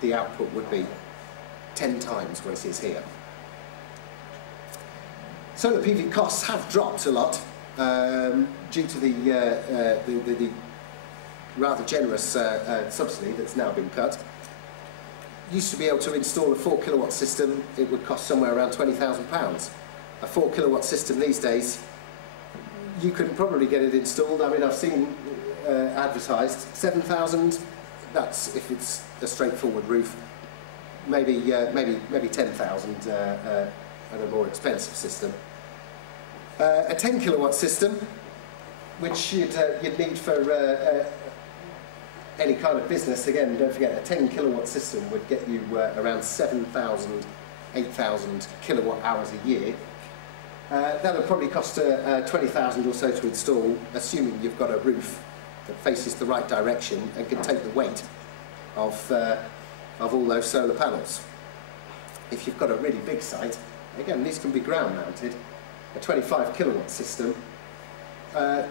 the output would be 10 times what it is here. Solar PV costs have dropped a lot due to the rather generous subsidy that's now been cut. Used to be able to install a 4 kilowatt system, it would cost somewhere around £20,000. A 4 kilowatt system these days, you can probably get it installed. I mean, I've seen advertised 7,000. That's if it's a straightforward roof. Maybe 10,000 and a more expensive system. A 10 kilowatt system, which you'd need for any kind of business. Again, don't forget, a 10 kilowatt system would get you around 7,000, 8,000 kilowatt hours a year. That would probably cost 20,000 or so to install, assuming you've got a roof that faces the right direction and can take the weight of all those solar panels. If you've got a really big site, again, these can be ground mounted. A 25 kilowatt system, the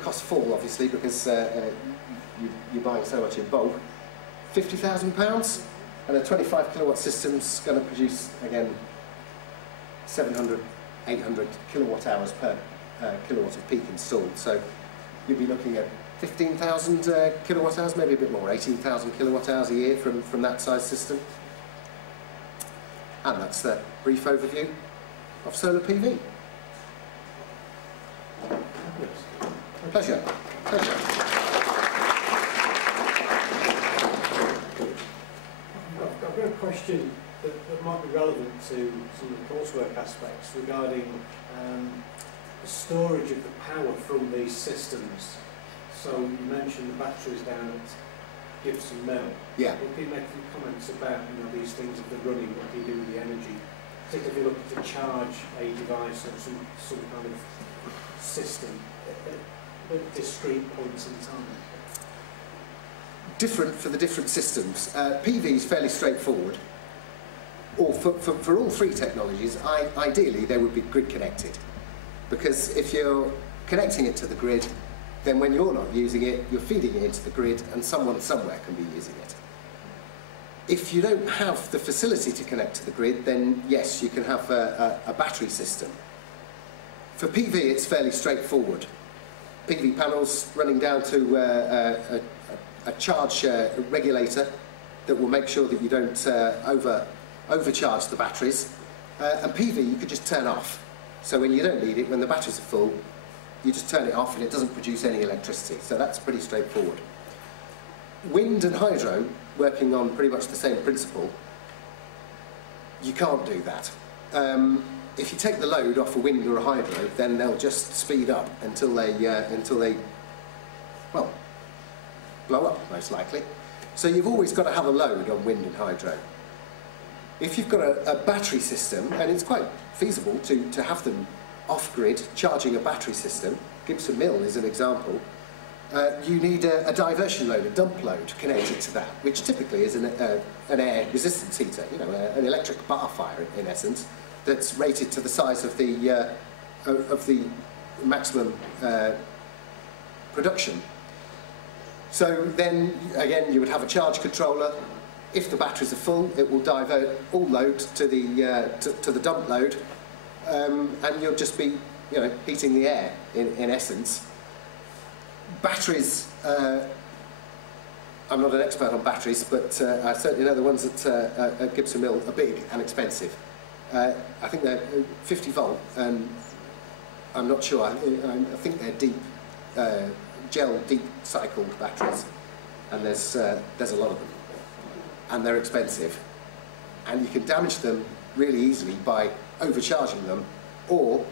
costs fall obviously because you're buying so much in bulk. £50,000, and a 25 kilowatt system's going to produce, again, 700, 800 kilowatt hours per kilowatt of peak installed. So you'll be looking at 15,000 kilowatt hours, maybe a bit more, 18,000 kilowatt hours a year from that size system. And that's the brief overview of solar PV. Pleasure. Pleasure. I've got a question that might be relevant to some of the coursework aspects regarding the storage of the power from these systems. So you mentioned the batteries down at Gibson Mill. Yeah. Well, can you make a few comments about these things, if they're running, what do you do with the energy? Particularly if you're looking to charge a device or some kind of system at discrete points in time. Different for the different systems. PV is fairly straightforward. Or for all 3 technologies, ideally they would be grid connected. Because if you're connecting it to the grid, then when you're not using it, you're feeding it into the grid and someone somewhere can be using it. If you don't have the facility to connect to the grid, then yes, you can have a battery system. For PV, it's fairly straightforward. PV panels running down to a charge regulator that will make sure that you don't overcharge the batteries. And PV you could just turn off. So when you don't need it, when the batteries are full, you just turn it off and it doesn't produce any electricity. So that's pretty straightforward. Wind and hydro, working on pretty much the same principle, you can't do that. If you take the load off a wind or a hydro, then they'll just speed up until they well, blow up, most likely. So you've always got to have a load on wind and hydro. If you've got a battery system, and it's quite feasible to have them off-grid charging a battery system, Gibson Mill is an example, you need a diversion load, a dump load connected to that, which typically is an air resistance heater, you know, an electric bar fire in essence, that's rated to the size of the maximum production. So then, again, you would have a charge controller. If the batteries are full, it will divert all load to the dump load, and you'll just be, you know, heating the air in essence. Batteries, I'm not an expert on batteries, but I certainly know the ones at Gibson Mill are big and expensive. I think they're 50 volt, and I'm not sure, I think they're deep, gel deep cycled batteries, and there's a lot of them, and they're expensive, and you can damage them really easily by overcharging them or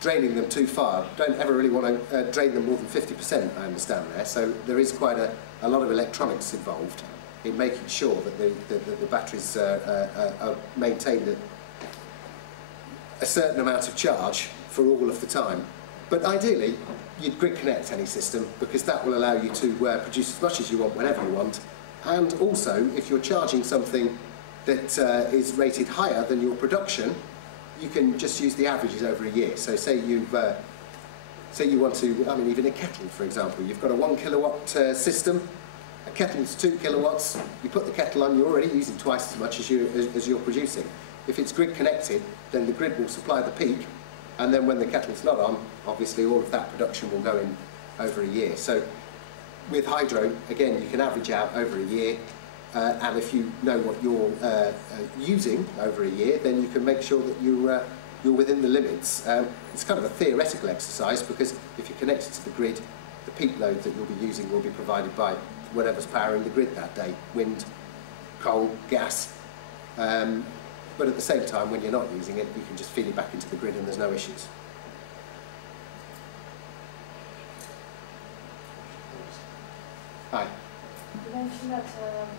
draining them too far. Don't ever really want to drain them more than 50%, I understand there, so there is quite a lot of electronics involved in making sure that the batteries are maintained at a certain amount of charge for all of the time. But ideally, you'd grid connect any system, because that will allow you to produce as much as you want whenever you want. And also, if you're charging something that is rated higher than your production, you can just use the averages over a year. So say you want to, I mean, even a kettle, for example, you've got a 1 kilowatt system, a kettle's 2 kilowatts, you put the kettle on, you're already using twice as much as you're producing. If it's grid connected, then the grid will supply the peak, and then when the kettle's not on, obviously all of that production will go in over a year. So with hydro, again, you can average out over a year, and if you know what you're using over a year, then you can make sure that you're within the limits. It's kind of a theoretical exercise, because if you're connected to the grid, the peak load that you'll be using will be provided by whatever's powering the grid that day, wind, coal, gas. But at the same time, when you're not using it, you can just feed it back into the grid and there's no issues. Hi. You mentioned that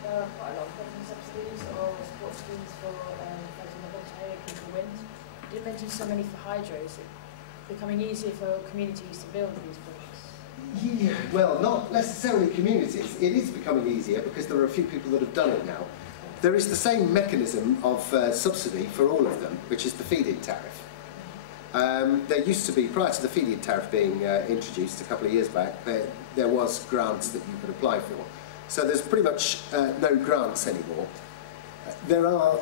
there are quite a lot of government subsidies or support schemes for photovoltaic and for wind. You did mention so many for hydro. Is it becoming easier for communities to build these projects? Yeah, well, not necessarily communities. It is becoming easier because there are a few people that have done it now. There is the same mechanism of subsidy for all of them, which is the feed-in tariff. There used to be, prior to the feed-in tariff being introduced a couple of years back, there was grants that you could apply for. So there's pretty much no grants anymore. There are,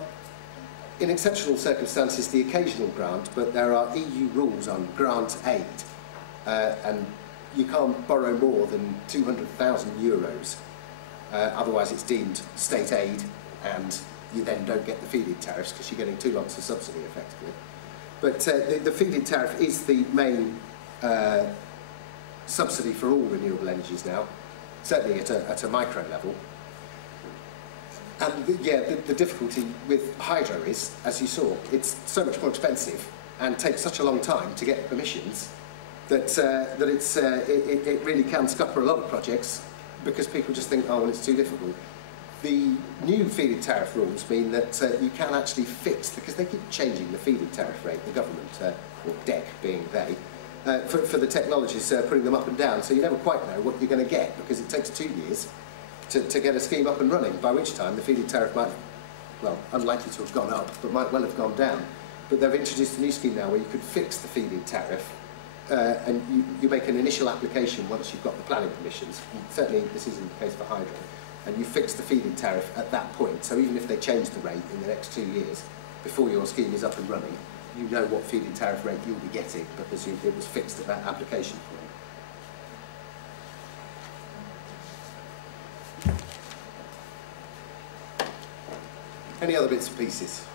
in exceptional circumstances, the occasional grant, but there are EU rules on grant aid, and you can't borrow more than €200,000. Otherwise it's deemed state aid, and you then don't get the feed-in tariffs because you're getting 2 lots of subsidy effectively. But the feed-in tariff is the main subsidy for all renewable energies now, certainly at a micro level. And the difficulty with hydro is, as you saw, it's so much more expensive and takes such a long time to get permissions that it really can scupper a lot of projects, because people just think, oh, well, it's too difficult. The new feed-in tariff rules mean that you can actually fix, because they keep changing the feed-in tariff rate, the government, or DEC being they, for the technologies putting them up and down, so you never quite know what you're going to get, because it takes 2 years to get a scheme up and running, by which time the feed-in tariff might, well, unlikely to have gone up, but might well have gone down. But they've introduced a new scheme now where you could fix the feed-in tariff, and you make an initial application once you've got the planning permissions. Certainly this isn't the case for hydro. And you fix the feed-in tariff at that point. So even if they change the rate in the next 2 years, before your scheme is up and running, you know what feed-in tariff rate you'll be getting, because it was fixed at that application point. Any other bits and pieces?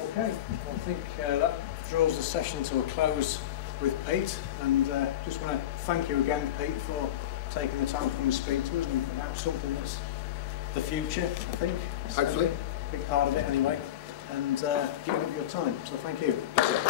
Okay, well, I think that draws the session to a close with Pete, and just want to thank you again, Pete, for taking the time to come and speak to us and about something that's the future, I think. Hopefully. A big part of it anyway, and giving up your time, so thank you. Pleasure.